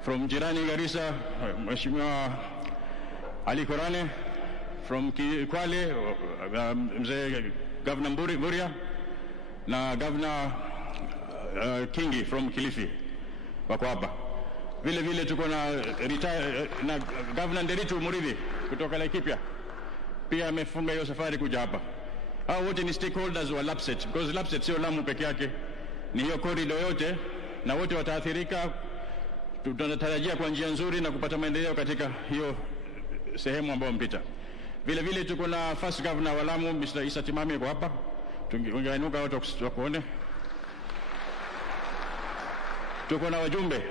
from jirani Garissa, Mheshimiwa Ali Korane, from Kwale, mzee Governor Mburia, na Governor Kingi from Kilifi wako hapa. Vile tuko na Governor Nderitu Muridhi kutoka Laikipia, pia amefunga hiyo safari kuja hapa. Hao wote ni stakeholders wa LAPSSET, because LAPSSET sio Lamu peke yake, ni hiyo corridor yote, na wote wataathirika. Tunatarajia kwa njia nzuri na kupata maendeleo katika hiyo sehemu ambayo mpita. Vile tuko na first governor wa Lamu, Mr. Isa Timami yuko hapa. Tungeinuka watu wakuone. Tuko na wajumbe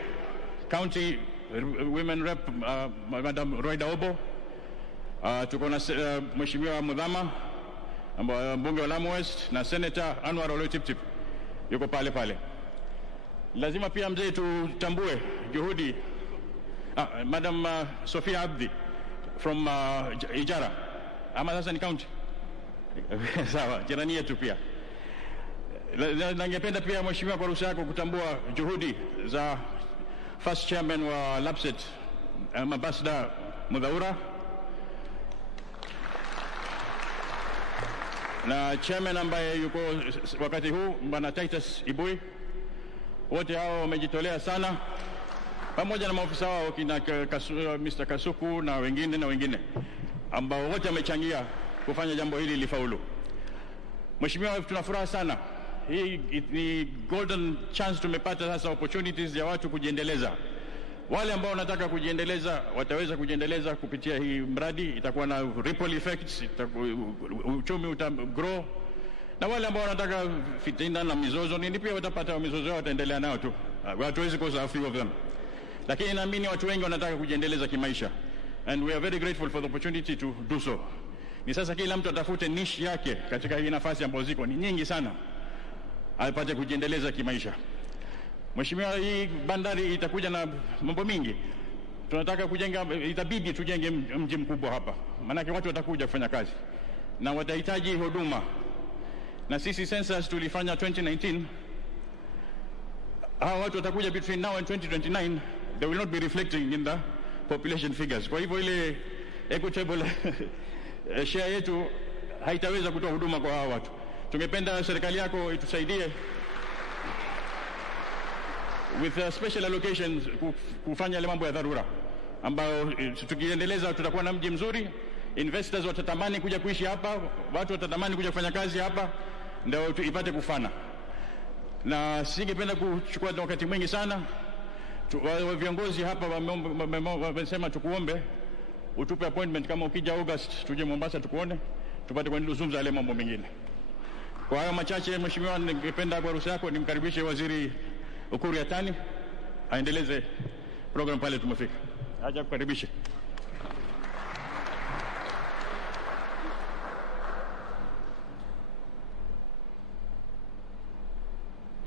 County Women Rep Madam Roida Obo. Tuko na Mheshimiwa Mudhama mbunge wa Lamu West, na Senator Anwar Ole Tiptip yuko pale. Lazima pia mzee tutambue juhudi Madam Sofia Abdi from Ijara, ama sasa ni county sawa, jirani yetu pia. Ningependa pia Mheshimiwa, kwa ruhusa yako, kutambua juhudi za first chairman wa LAPSSET Ambassador Mudhaura, na chairman ambaye yuko wakati huu Bwana Titus Ibui. Wote hao wamejitolea sana, pamoja na maofisa wao kina Mr. Kasuku na wengine ambao wote wamechangia kufanya jambo hili lifaulu. Mheshimiwa, tuna furaha sana. Hii ni golden chance tumepata sasa, opportunities ya watu kujiendeleza. Wale ambao wanataka kujiendeleza wataweza kujiendeleza kupitia hii mradi, itakuwa na ripple effects, uchumi utagrow. Na wale ambao wanataka fitina na mizozo nini pia watapata mizozo yao, wataendelea nayo tu. Hatuwezi kosa a few of them. lakini naamini watu wengi wanataka kujiendeleza kimaisha, and we are very grateful for the opportunity to do so. Ni sasa kila mtu atafute niche yake katika hii nafasi ambazo ziko ni nyingi sana, apate kujiendeleza kimaisha. Mheshimiwa, hii bandari itakuja na mambo mingi. Tunataka kujenga, itabidi tujenge mji mkubwa hapa, maana watu watakuja kufanya kazi na watahitaji huduma. Na sisi census tulifanya 2019, hawa watu watakuja between now and 2029, they will not be reflecting in the population figures. Kwa hivyo ile equitable share yetu haitaweza kutoa huduma kwa hawa watu. Tungependa serikali yako itusaidie with special allocations kufanya ile mambo ya dharura ambayo tukiendeleza tutakuwa na mji mzuri, investors watatamani kuja kuishi hapa, watu watatamani kuja kufanya kazi hapa, ndio ipate kufana. Na singependa kuchukua wakati mwingi sana. Viongozi hapa wamesema tukuombe utupe appointment kama ukija August tuje Mombasa tukuone, tupate kuzungumza yale mambo mengine. Kwa hayo machache, Mheshimiwa, ningependa kwa ruhusa yako nimkaribishe Waziri Uhuru Yatani aendeleze program pale tumefika. Aje kukaribisha.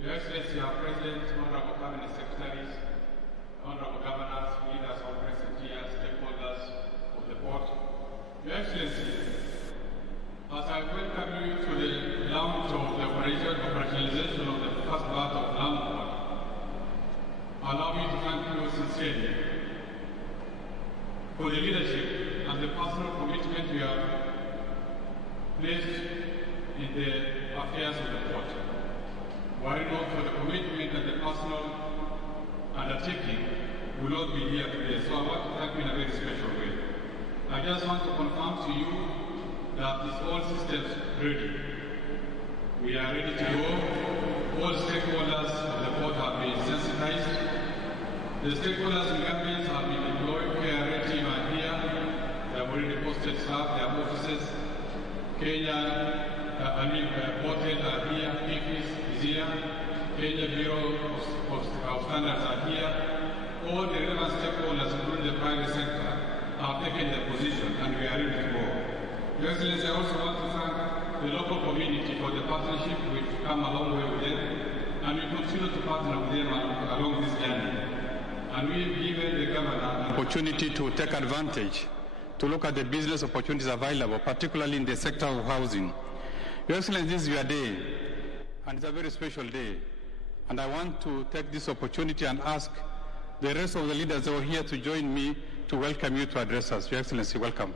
Your Excellency, our President, Honorable Cabinet Secretaries, Honorable Governors, leaders all present here, stakeholders of the port. Your Excellency, as I welcome you to the launch of the operationalization of the first part of Lamu port, allow me to thank you sincerely for the leadership and the personal commitment you have placed in the affairs of the port. Were it not for the commitment and the personal undertaking, we will not be here today. So I want to thank you in a very special way. I just want to confirm to you that it's all systems ready. We are ready to go. All stakeholders of the port have been sensitized. The stakeholders and governments have been deployed. KRA team are here. They have already posted staff, their offices. Kenya, Ported are here. PIFIS is here. Kenya Bureau of Standards are here. All the relevant stakeholders, including the private sector, have taken their position and we are ready to go. Your Excellency, I also want to thank the local community for the partnership. We've come a long way with them and we continue to partner with them along this journey. And we've given the governor an opportunity to take advantage, to look at the business opportunities available, particularly in the sector of housing. Your Excellency, this is your day, and it's a very special day. And I want to take this opportunity and ask the rest of the leaders who are here to join me to welcome you to address us. Your Excellency, welcome.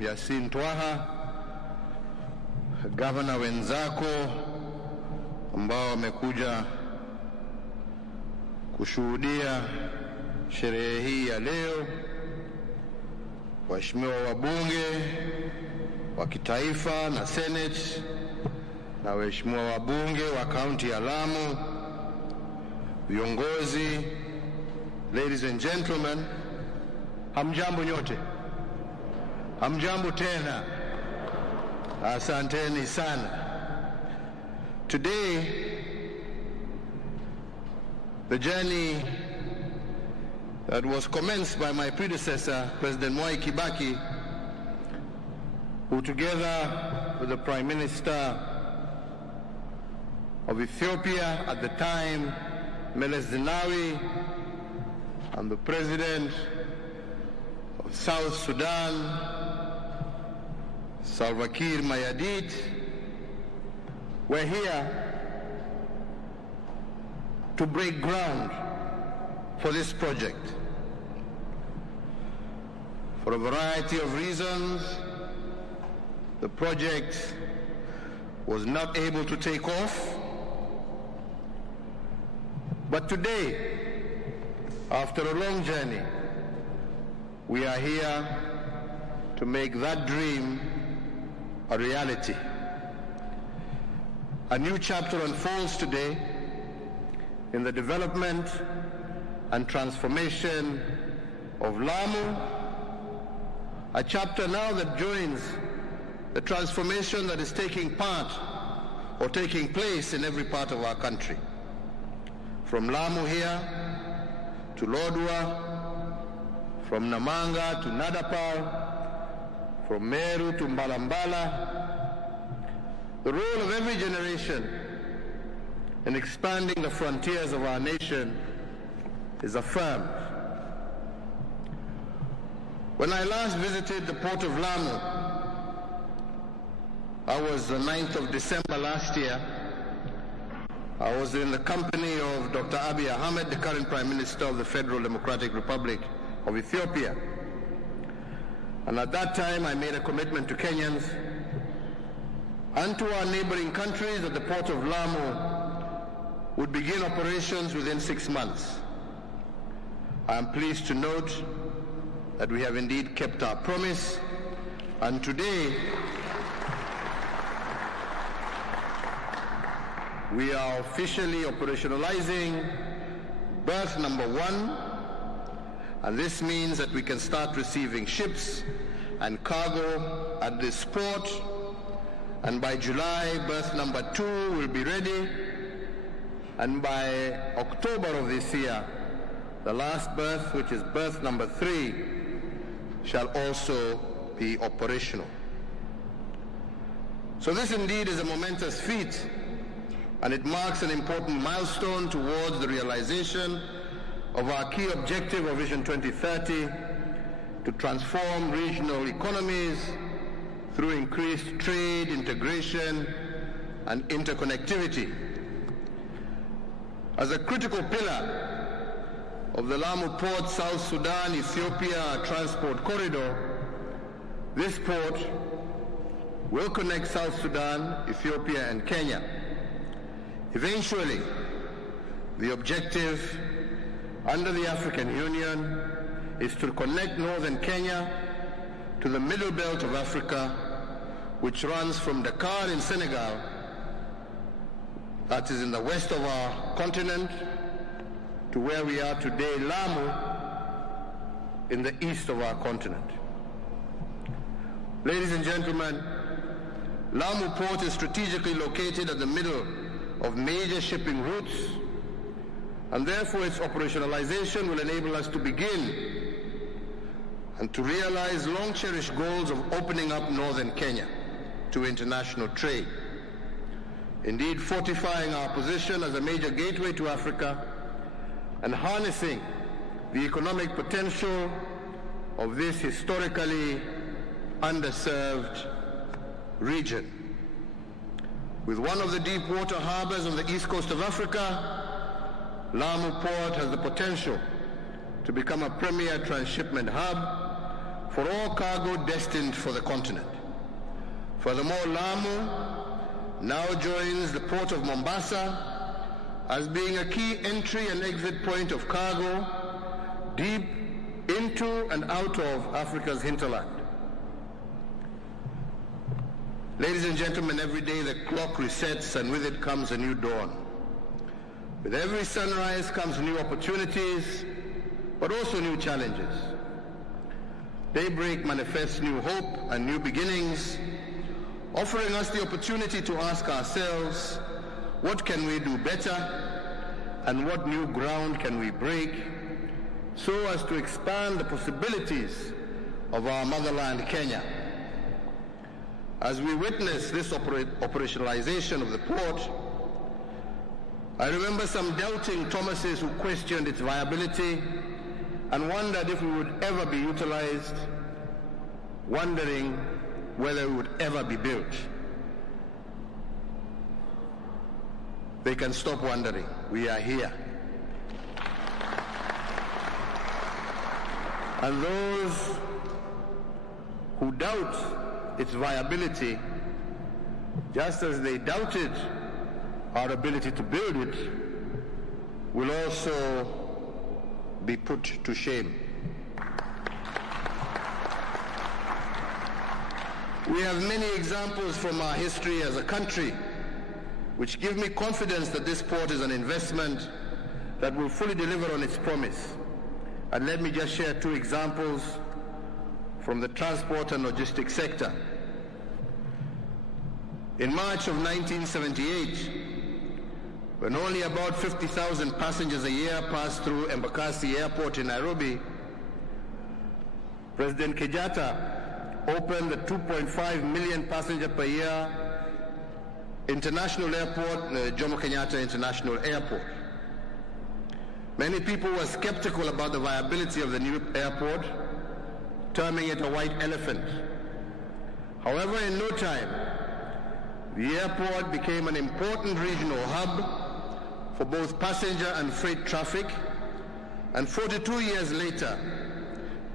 Yasin Twaha, gavana wenzako ambao wamekuja kushuhudia sherehe hii ya leo, waheshimiwa wabunge wa kitaifa na Senate na waheshimiwa wabunge wa kaunti ya Lamu, viongozi, ladies and gentlemen, hamjambo nyote. Hamjambo tena. Asanteni sana. Today, the journey that was commenced by my predecessor, President Mwai Kibaki, who together with the Prime Minister of Ethiopia at the time, Meles Zenawi, and the President of South Sudan, Salva Kiir Mayardit, we're here to break ground for this project. For a variety of reasons, the project was not able to take off. But today, after a long journey, we are here to make that dream a reality. A new chapter unfolds today in the development and transformation of Lamu, a chapter now that joins the transformation that is taking place in every part of our country. From Lamu here to Lodwar, from Namanga to Nadapal, from Meru to Mbalambala. The role of every generation in expanding the frontiers of our nation is affirmed. When I last visited the port of Lamu, I was the 9th of December last year. I was in the company of Dr. Abiy Ahmed, the current Prime Minister of the Federal Democratic Republic of Ethiopia. And at that time, I made a commitment to Kenyans and to our neighboring countries that the port of Lamu would begin operations within 6 months. I am pleased to note that we have indeed kept our promise, and today we are officially operationalizing berth number 1, and this means that we can start receiving ships and cargo at this port, and by July, berth number 2 will be ready, and by October of this year, the last berth, which is berth number 3, shall also be operational. So this indeed is a momentous feat, and it marks an important milestone towards the realization of our key objective of Vision 2030 to transform regional economies through increased trade, integration, and interconnectivity. As a critical pillar of the Lamu Port South Sudan Ethiopia transport corridor, this port will connect South Sudan, Ethiopia, and Kenya. Eventually, the objective under the African Union is to connect northern Kenya to the middle belt of Africa, which runs from Dakar in Senegal, that is in the west of our continent, to where we are today, Lamu, in the east of our continent. Ladies and gentlemen, Lamu Port is strategically located at the middle of major shipping routes, and therefore its operationalization will enable us to begin and to realize long-cherished goals of opening up northern Kenya to international trade. Indeed, fortifying our position as a major gateway to Africa and harnessing the economic potential of this historically underserved region. With one of the deep water harbors on the east coast of Africa, Lamu Port has the potential to become a premier transshipment hub for all cargo destined for the continent. Furthermore, Lamu now joins the port of Mombasa as being a key entry and exit point of cargo deep into and out of Africa's hinterland. Ladies and gentlemen, every day the clock resets and with it comes a new dawn. With every sunrise comes new opportunities, but also new challenges. Daybreak manifests new hope and new beginnings, offering us the opportunity to ask ourselves, what can we do better and what new ground can we break so as to expand the possibilities of our motherland, Kenya. As we witness this operationalization of the port, I remember some doubting Thomases who questioned its viability and wondered if we would ever be utilized, wondering whether it would ever be built. They can stop wondering. We are here. And those who doubt its viability, just as they doubted our ability to build it, will also be put to shame. We have many examples from our history as a country which give me confidence that this port is an investment that will fully deliver on its promise. And let me just share two examples from the transport and logistics sector. In March of 1978, when only about 50,000 passengers a year passed through Embakasi Airport in Nairobi, President Kenyatta opened the 2.5 million passenger per year international airport, Jomo Kenyatta International Airport. Many people were skeptical about the viability of the new airport, terming it a white elephant. However, in no time, the airport became an important regional hub for both passenger and freight traffic, and 42 years later,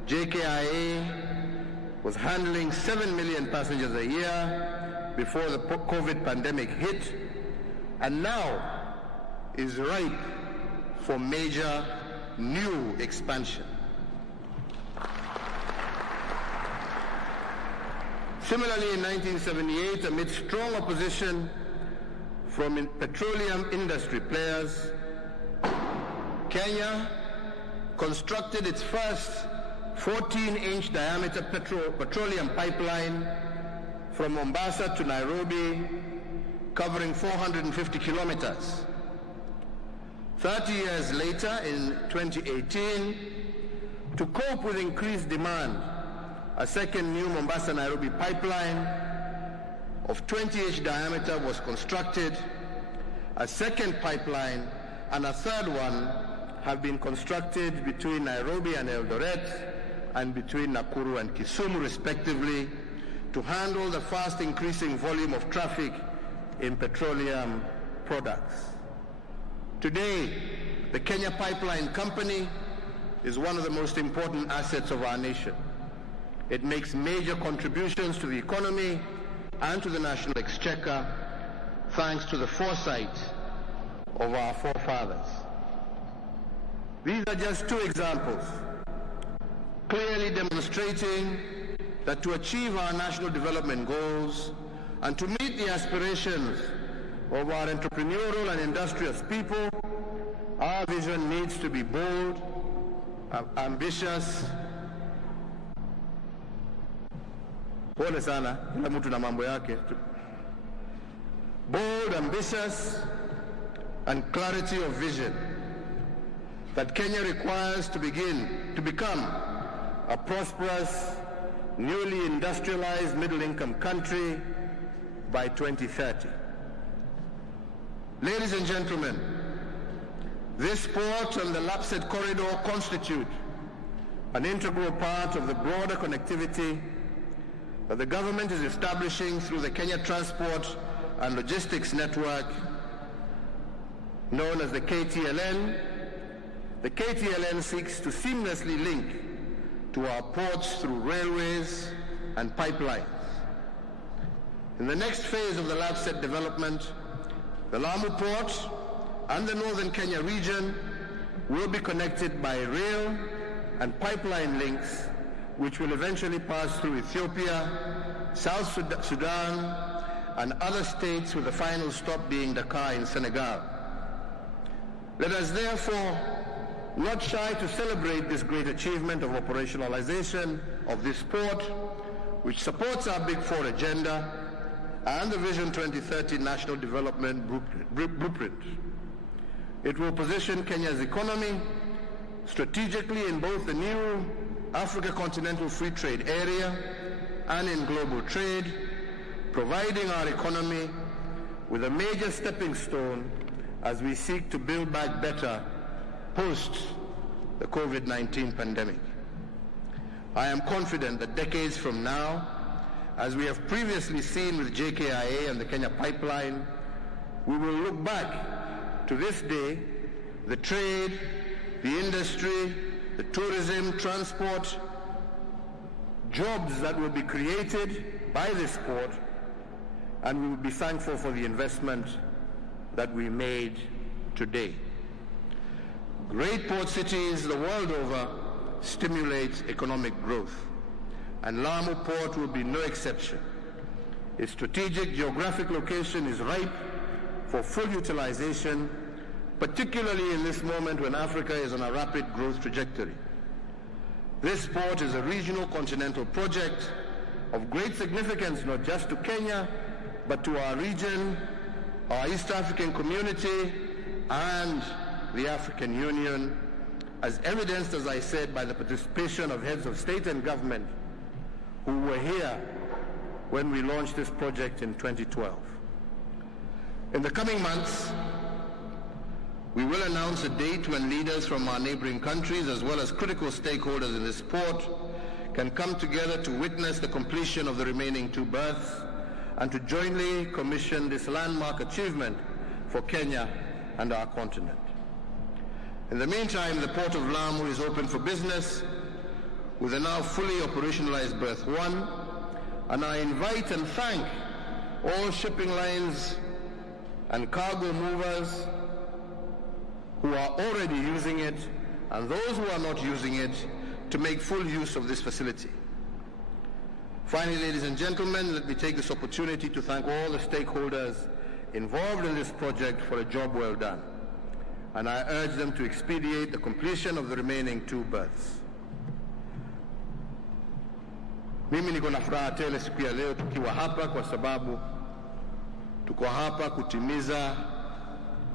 JKIA was handling 7 million passengers a year before the COVID pandemic hit, and now is ripe for major new expansion. Similarly, in 1978, amid strong opposition from petroleum industry players, Kenya constructed its first 14-inch diameter petroleum pipeline from Mombasa to Nairobi, covering 450 kilometers. 30 years later, in 2018, to cope with increased demand, a second new Mombasa-Nairobi pipeline of 20-inch diameter was constructed. A second pipeline and a third one have been constructed between Nairobi and Eldoret and between Nakuru and Kisumu, respectively, to handle the fast increasing volume of traffic in petroleum products. Today, the Kenya Pipeline Company is one of the most important assets of our nation. It makes major contributions to the economy and to the national exchequer, thanks to the foresight of our forefathers. These are just two examples, clearly demonstrating that to achieve our national development goals and to meet the aspirations of our entrepreneurial and industrious people, our vision needs to be bold, ambitious. Pole sana, kila mtu na mambo yake. Bold, ambitious, and clarity of vision that Kenya requires to become a prosperous, newly industrialized middle-income country by 2030. Ladies and gentlemen, this port and the Lapsset corridor constitute an integral part of the broader connectivity that the government is establishing through the Kenya Transport and Logistics Network, known as the KTLN. The KTLN seeks to seamlessly link to our ports through railways and pipelines. In the next phase of the Lapsset development, the Lamu port and the northern Kenya region will be connected by rail and pipeline links, which will eventually pass through Ethiopia, South Sudan, and other states, with the final stop being Dakar in Senegal. Let us therefore not shy to celebrate this great achievement of operationalization of this port, which supports our Big Four agenda and the Vision 2030 National Development Blueprint. It will position Kenya's economy strategically in both the new Africa Continental Free Trade Area and in global trade, providing our economy with a major stepping stone as we seek to build back better post the COVID-19 pandemic. I am confident that decades from now, as we have previously seen with JKIA and the Kenya Pipeline, we will look back to this day, the trade, the industry, the tourism, transport, jobs that will be created by this port, and we will be thankful for the investment that we made today. Great port cities the world over stimulate economic growth, and Lamu Port will be no exception. Its strategic geographic location is ripe for full utilization, particularly in this moment when Africa is on a rapid growth trajectory. This port is a regional continental project of great significance not just to Kenya, but to our region, our East African community, and the African Union, as evidenced, as I said, by the participation of heads of state and government who were here when we launched this project in 2012. In the coming months, we will announce a date when leaders from our neighboring countries, as well as critical stakeholders in this port, can come together to witness the completion of the remaining 2 berths and to jointly commission this landmark achievement for Kenya and our continent. In the meantime, the Port of Lamu is open for business with a now fully operationalized berth 1, and I invite and thank all shipping lines and cargo movers who are already using it and those who are not using it to make full use of this facility. Finally, ladies and gentlemen, let me take this opportunity to thank all the stakeholders involved in this project for a job well done, and I urge them to expedite the completion of the remaining 2 berths. Mimi niko na furaha tele siku ya leo tukiwa hapa kwa sababu tuko hapa kutimiza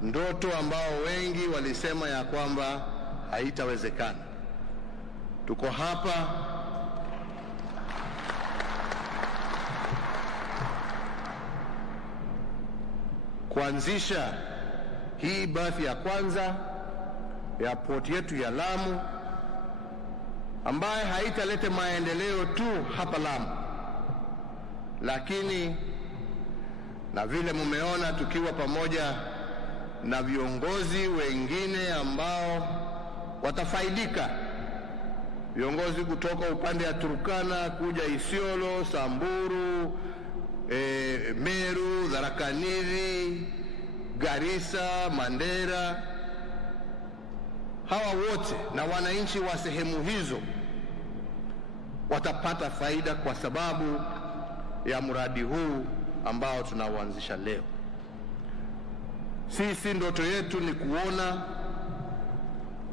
ndoto ambao wengi walisema ya kwamba haitawezekana. Tuko hapa kuanzisha hii berth ya kwanza ya port yetu ya Lamu, ambaye haitalete maendeleo tu hapa Lamu, lakini na vile mumeona tukiwa pamoja na viongozi wengine ambao watafaidika, viongozi kutoka upande ya Turkana kuja Isiolo, Samburu, Meru, Tharaka Nithi, Garissa, Mandera. Hawa wote na wananchi wa sehemu hizo watapata faida kwa sababu ya mradi huu ambao tunauanzisha leo. Sisi ndoto yetu ni kuona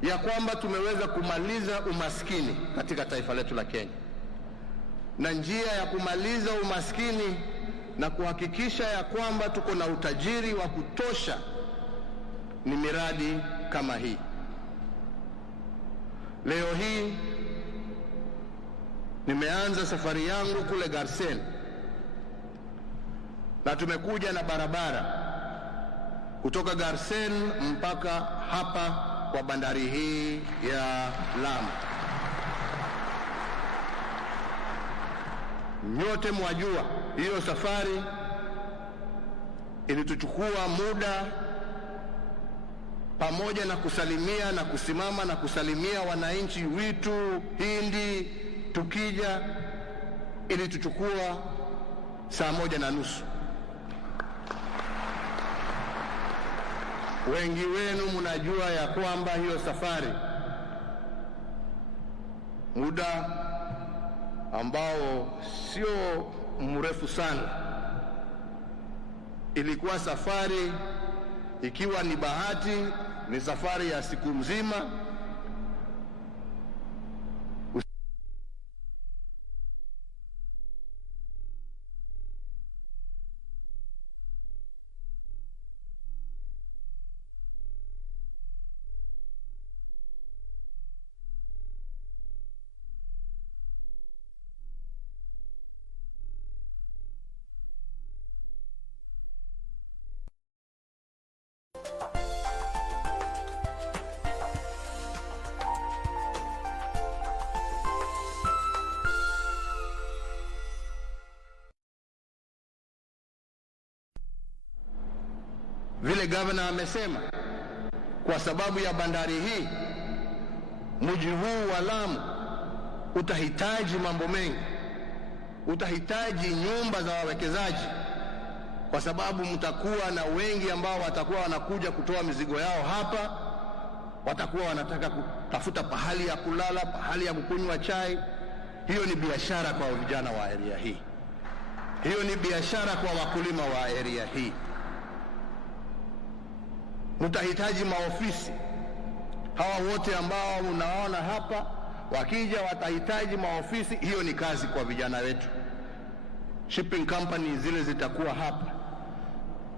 ya kwamba tumeweza kumaliza umaskini katika taifa letu la Kenya, na njia ya kumaliza umaskini na kuhakikisha ya kwamba tuko na utajiri wa kutosha ni miradi kama hii. Leo hii nimeanza safari yangu kule Garsen, na tumekuja na barabara kutoka Garsen mpaka hapa kwa bandari hii ya Lamu. Nyote mwajua hiyo safari ilituchukua muda, pamoja na kusalimia na kusimama na kusalimia wananchi witu Hindi, tukija ilituchukua saa 1:30. Wengi wenu mnajua ya kwamba hiyo safari, muda ambao sio mrefu sana, ilikuwa safari, ikiwa ni bahati ni safari ya siku mzima. Vile gavana amesema, kwa sababu ya bandari hii, mji huu wa Lamu utahitaji mambo mengi. Utahitaji nyumba za wawekezaji, kwa sababu mtakuwa na wengi ambao watakuwa wanakuja kutoa mizigo yao hapa, watakuwa wanataka kutafuta pahali ya kulala, pahali ya kukunywa chai. Hiyo ni biashara kwa vijana wa area hii. Hiyo ni biashara kwa wakulima wa area hii. mtahitaji maofisi. Hawa wote ambao unaona hapa wakija watahitaji maofisi. Hiyo ni kazi kwa vijana wetu. Shipping companies zile zitakuwa hapa,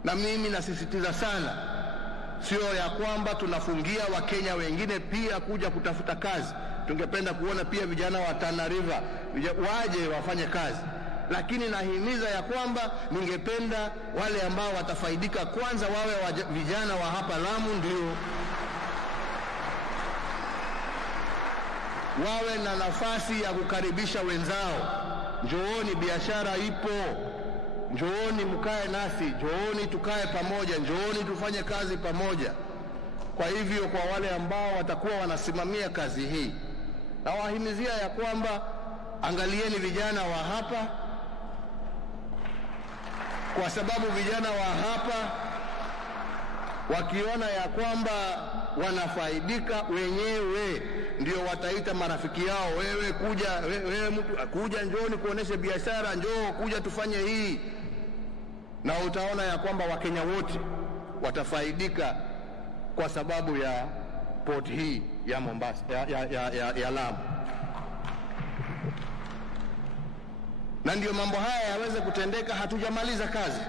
na mimi nasisitiza sana, sio ya kwamba tunafungia Wakenya wengine pia kuja kutafuta kazi. Tungependa kuona pia vijana wa Tana River waje wafanye kazi, lakini nahimiza ya kwamba ningependa wale ambao watafaidika kwanza wawe vijana wa hapa Lamu, ndio wawe na nafasi ya kukaribisha wenzao. Njooni, biashara ipo, njooni mkae nasi, njooni tukae pamoja, njooni tufanye kazi pamoja. Kwa hivyo kwa wale ambao watakuwa wanasimamia kazi hii, na wahimizia ya kwamba angalieni vijana wa hapa, kwa sababu vijana wa hapa wakiona ya kwamba wanafaidika wenyewe, ndio wataita marafiki yao, wewe kuja, wewe mtu kuja, njooni kuoneshe biashara, njoo kuja tufanye hii. Na utaona ya kwamba Wakenya wote watafaidika kwa sababu ya port hii ya Mombasa, ya Lamu. Na ndio mambo haya yaweze kutendeka, hatujamaliza kazi.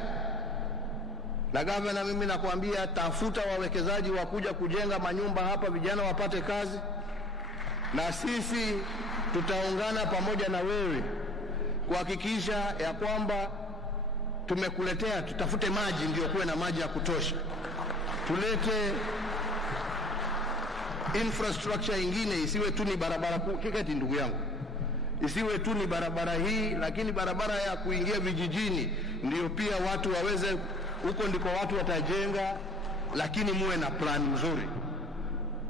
Na gavana, mimi nakwambia, tafuta wawekezaji wa kuja kujenga manyumba hapa, vijana wapate kazi, na sisi tutaungana pamoja na wewe kuhakikisha ya kwamba tumekuletea, tutafute maji, ndio kuwe na maji ya kutosha. Tulete infrastructure ingine, isiwe tu ni barabara kuu. Kiketi ndugu yangu, isiwe tu ni barabara hii, lakini barabara ya kuingia vijijini ndio pia watu waweze, huko ndiko watu watajenga, lakini muwe na plan nzuri.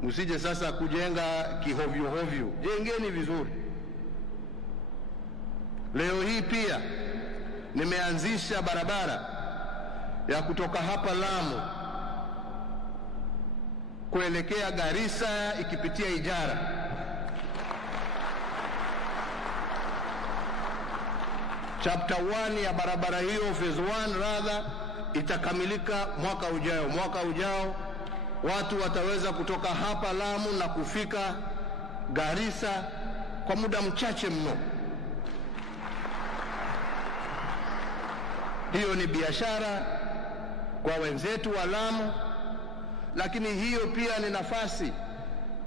Msije sasa kujenga kihovyo hovyo, jengeni vizuri. Leo hii pia nimeanzisha barabara ya kutoka hapa Lamu kuelekea Garissa ikipitia Ijara. Chapter 1 ya barabara hiyo, phase 1 rather, itakamilika mwaka ujao. Mwaka ujao watu wataweza kutoka hapa Lamu na kufika Garissa kwa muda mchache mno. Hiyo ni biashara kwa wenzetu wa Lamu, lakini hiyo pia ni nafasi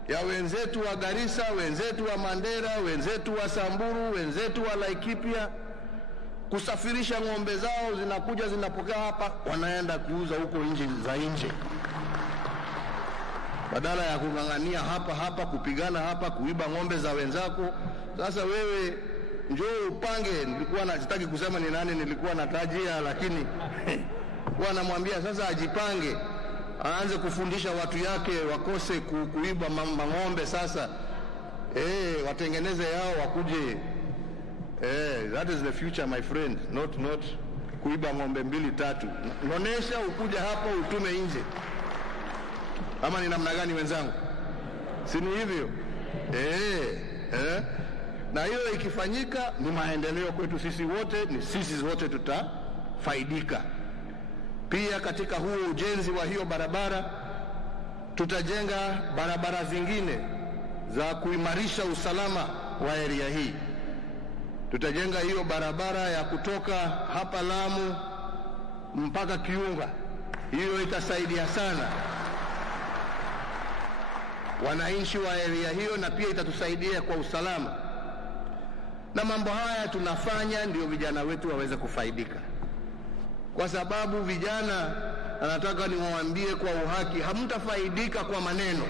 ya wenzetu wa Garissa, wenzetu wa Mandera, wenzetu wa Samburu, wenzetu wa Laikipia kusafirisha ng'ombe zao, zinakuja zinapokea hapa, wanaenda kuuza huko nje za nje, badala ya kung'ang'ania hapa kupigana hapa, kuiba ng'ombe za wenzako. Sasa wewe njoo upange. Nilikuwa sitaki kusema ni nani nilikuwa natajia, lakini wanamwambia sasa ajipange, aanze kufundisha watu yake wakose kuiba ng'ombe. Sasa watengeneze yao wakuje. That is the future my friend, not kuiba ng'ombe 2-3. Nonesha ukuja hapa utume nje. Ama ni namna gani wenzangu? Si ni hivyo? Na hiyo ikifanyika ni maendeleo kwetu sisi wote, ni sisi wote tutafaidika. Pia katika huo ujenzi wa hiyo barabara tutajenga barabara zingine za kuimarisha usalama wa area hii. Tutajenga hiyo barabara ya kutoka hapa Lamu mpaka Kiunga. Hiyo itasaidia sana wananchi wa area hiyo, na pia itatusaidia kwa usalama. Na mambo haya tunafanya ndio vijana wetu waweze kufaidika, kwa sababu vijana, anataka niwaambie kwa uhaki, hamtafaidika kwa maneno,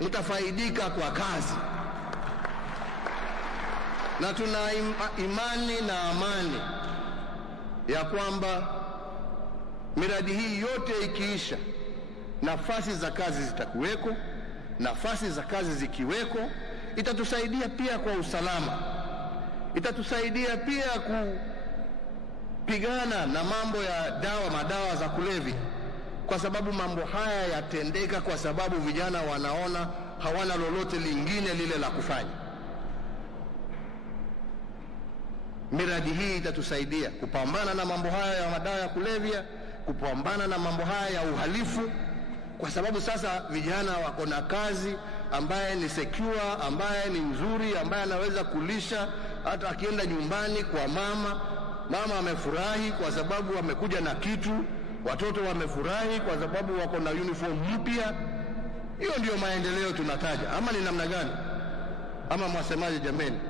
mtafaidika kwa kazi. Na tuna imani na amani ya kwamba miradi hii yote ikiisha, nafasi za kazi zitakuweko. Nafasi za kazi zikiweko, itatusaidia pia kwa usalama, itatusaidia pia kupigana na mambo ya madawa za kulevya, kwa sababu mambo haya yatendeka kwa sababu vijana wanaona hawana lolote lingine lile la kufanya. Miradi hii itatusaidia kupambana na mambo haya ya madawa ya kulevya, kupambana na mambo haya ya uhalifu, kwa sababu sasa vijana wako na kazi ambaye ni secure, ambaye ni nzuri, ambaye anaweza kulisha. Hata akienda nyumbani kwa mama amefurahi kwa sababu amekuja na kitu, watoto wamefurahi kwa sababu wako na uniform mpya. Hiyo ndio maendeleo tunataja, ama ni namna gani? Ama mwasemaje jameni?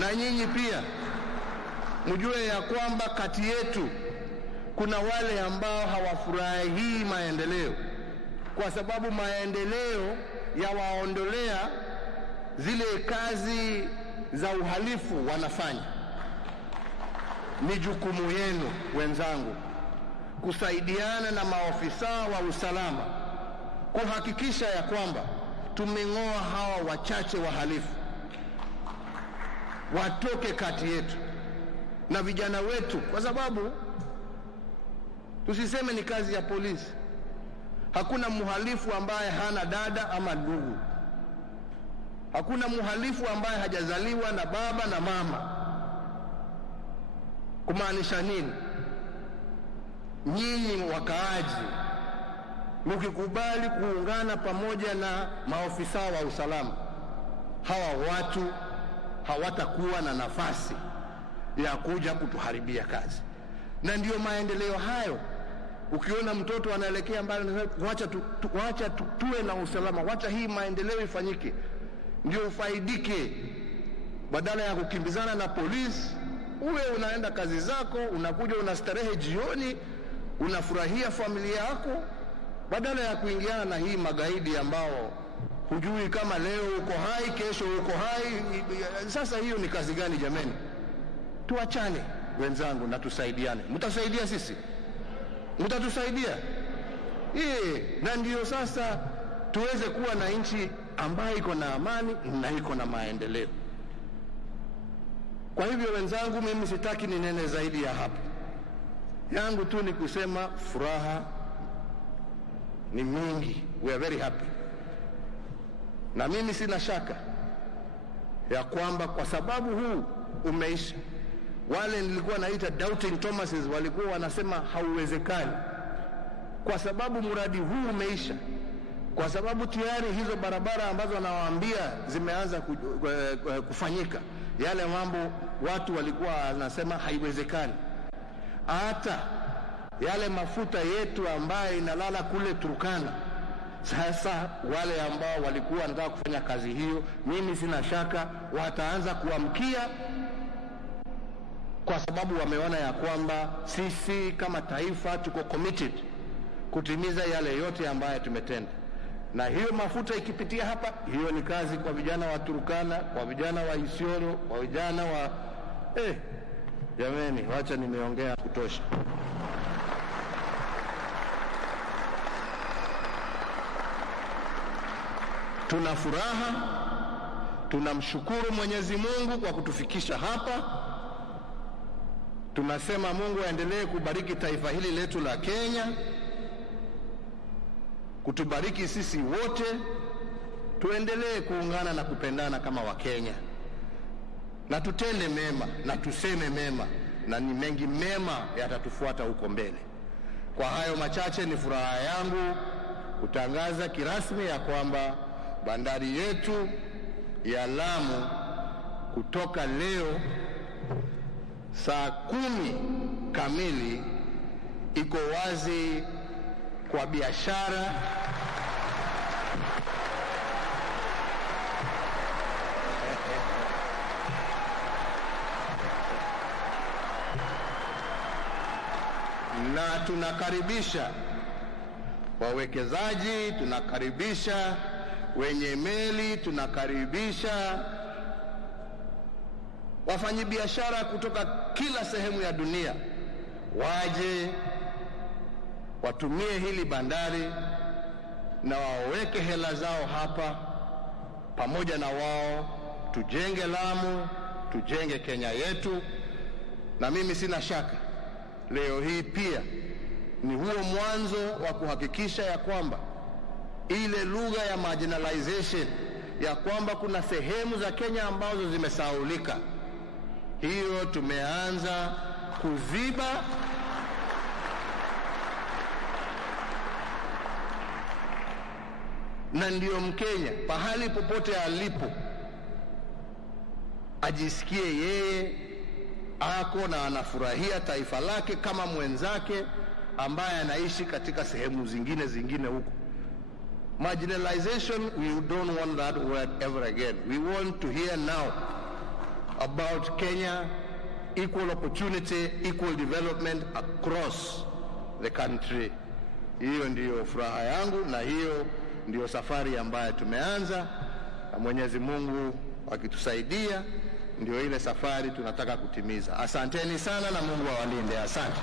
Na nyinyi pia mjue ya kwamba kati yetu kuna wale ambao hawafurahii maendeleo, kwa sababu maendeleo yawaondolea zile kazi za uhalifu wanafanya. Ni jukumu yenu wenzangu kusaidiana na maofisa wa usalama kuhakikisha ya kwamba tumeng'oa hawa wachache wahalifu, watoke kati yetu na vijana wetu, kwa sababu tusiseme ni kazi ya polisi. Hakuna mhalifu ambaye hana dada ama ndugu. Hakuna mhalifu ambaye hajazaliwa na baba na mama. Kumaanisha nini? Nyinyi wakaaji mkikubali kuungana pamoja na maofisa wa usalama, hawa watu hawatakuwa na nafasi ya kuja kutuharibia kazi. Na ndiyo maendeleo hayo. Ukiona mtoto anaelekea mbali, wacha tuwe na usalama, wacha hii maendeleo ifanyike, ndio ufaidike, badala ya kukimbizana na polisi. Uwe unaenda kazi zako, unakuja unastarehe jioni, unafurahia familia yako, badala ya kuingiana na hii magaidi ambao hujui kama leo uko hai, kesho uko hai. Sasa hiyo ni kazi gani jameni? Tuachane wenzangu na tusaidiane. Mtasaidia sisi? Mtatusaidia? Na ndio sasa tuweze kuwa na nchi ambayo iko na amani na iko na maendeleo. Kwa hivyo wenzangu, mimi sitaki ninene zaidi ya hapa. Yangu tu ni kusema furaha ni mingi. We are very happy. Na mimi sina shaka ya kwamba kwa sababu huu umeisha, wale nilikuwa naita doubting Thomases walikuwa wanasema hauwezekani, kwa sababu mradi huu umeisha, kwa sababu tayari hizo barabara ambazo wanawaambia zimeanza kufanyika, yale mambo watu walikuwa wanasema haiwezekani. Hata yale mafuta yetu ambaye inalala kule Turkana, sasa wale ambao walikuwa wanataka kufanya kazi hiyo, mimi sina shaka wataanza kuamkia, kwa sababu wameona ya kwamba sisi kama taifa tuko committed kutimiza yale yote ambayo tumetenda. Na hiyo mafuta ikipitia hapa, hiyo ni kazi kwa vijana wa Turkana, kwa vijana wa Isiolo, kwa vijana wa jameni, wacha nimeongea kutosha. Tuna furaha, tunamshukuru Mwenyezi Mungu kwa kutufikisha hapa. Tunasema Mungu aendelee kubariki taifa hili letu la Kenya, kutubariki sisi wote, tuendelee kuungana na kupendana kama Wakenya, na tutende mema na tuseme mema, na ni mengi mema yatatufuata huko mbele. Kwa hayo machache, ni furaha yangu kutangaza kirasmi ya kwamba bandari yetu ya Lamu kutoka leo saa 10 kamili iko wazi kwa biashara na tunakaribisha wawekezaji, tunakaribisha wenye meli, tunakaribisha wafanyabiashara kutoka kila sehemu ya dunia waje watumie hili bandari na waweke hela zao hapa. Pamoja na wao tujenge Lamu, tujenge Kenya yetu. Na mimi sina shaka leo hii pia ni huo mwanzo wa kuhakikisha ya kwamba ile lugha ya marginalization, ya kwamba kuna sehemu za Kenya ambazo zimesahaulika, hiyo tumeanza kuziba na ndio Mkenya pahali popote alipo ajisikie yeye ako na anafurahia taifa lake kama mwenzake ambaye anaishi katika sehemu zingine huko. Marginalization, we don't want that word ever again. We want to hear now about Kenya, equal opportunity, equal development across the country. Hiyo ndiyo furaha yangu na hiyo ndiyo safari ambayo tumeanza, na Mwenyezi Mungu akitusaidia ndio ile safari tunataka kutimiza. Asanteni sana na Mungu awalinde. Asante.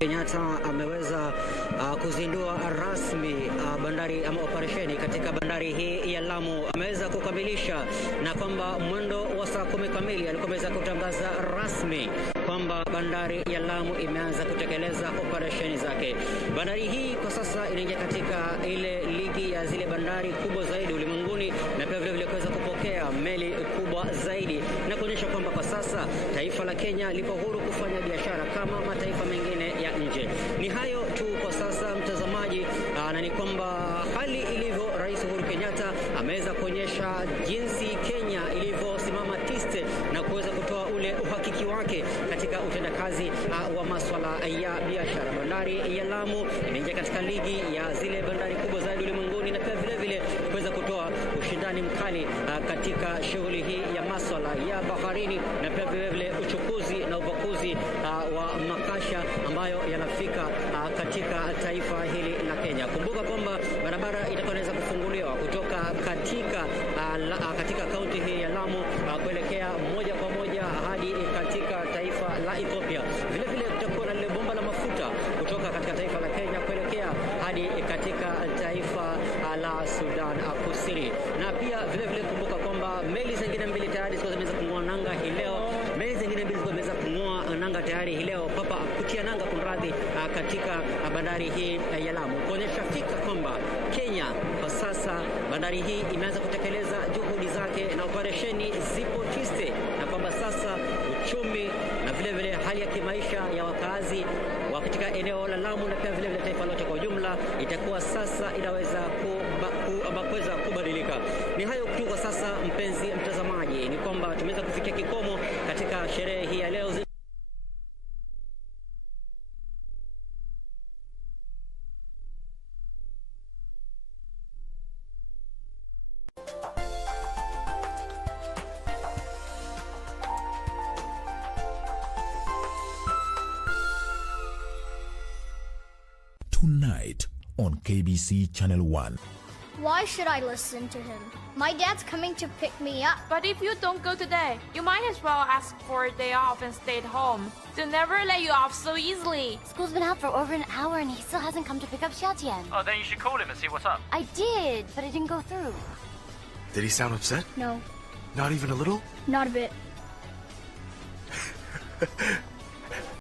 Kenyatta ameweza kuzindua rasmi bandari ama operesheni katika bandari hii ya Lamu. Ameweza kukamilisha na kwamba mwendo wa saa 10 kamili alikuweza kutangaza rasmi kwamba bandari ya Lamu imeanza kutekeleza operesheni zake. Bandari hii kwa sasa inaingia katika ile ligi ya zile bandari kubwa zaidi ulimwenguni, na pia vile kuweza kupokea meli kubwa zaidi na kuonyesha kwamba kwa sasa taifa la Kenya lipo huru kufanya biashara kama mataifa mengine ya nje. Ni hayo tu kwa sasa mtazamaji, na ni kwamba hali ilivyo, Rais Uhuru Kenyatta ameweza kuonyesha jinsi Kenya ilivyosimama tiste na kuweza kutoa ule uhakiki wake katika utendakazi wa masuala ya biashara. Bandari ya Lamu inaingia katika ligi ya zile bandari kubwa zaidi ulimwenguni, na pia vile vile kuweza kutoa ushindani mkali katika shughuli hii ya masuala ya baharini, na pia vile vile uchukuzi na upakuzi wa makasha ambayo yanafika katika taifa hili la Kenya. Kumbuka kwamba barabara itakuwa inaweza kufunguliwa kutoka katika kaunti hii ya Lamu kuelekea moja kwa moja hadi katika taifa la Ethiopia. Vile vile tutakuwa na lile bomba la mafuta kutoka katika taifa la Kenya kuelekea hadi katika taifa la Sudan Kusini. Na pia vile vile kumbuka kwamba meli zingine mbili tayari zimeweza kung'oa nanga hii leo. Meli zingine mbili zimeweza kung'oa nanga tayari hii leo papa kutia nanga kunradhi katika bandari hii ya Lamu, kuonyesha fika kwamba Kenya kwa sasa bandari hii imeanza kutekeleza juhudi zake na operesheni zipo tiste, na kwamba sasa uchumi na vile vile hali ya kimaisha ya wakazi wa katika eneo la Lamu na pia vile vile taifa lote kwa ujumla itakuwa sasa inaweza kuweza kubadilika. Ni hayo tu kwa sasa, mpenzi mtazamaji, ni kwamba tumeweza kufikia kikomo katika sherehe hii ya leo. Tonight on KBC Channel 1. Why should I listen to him? My dad's coming to pick me up. But if you don't go today, you might as well ask for a day off and stay at home. They'll never let you off so easily. School's been out for over an hour and he still hasn't come to pick up Xiaotian. Oh, then you should call him and see what's up. I did, but it didn't go through. Did he sound upset? No. Not even a little? Not a bit.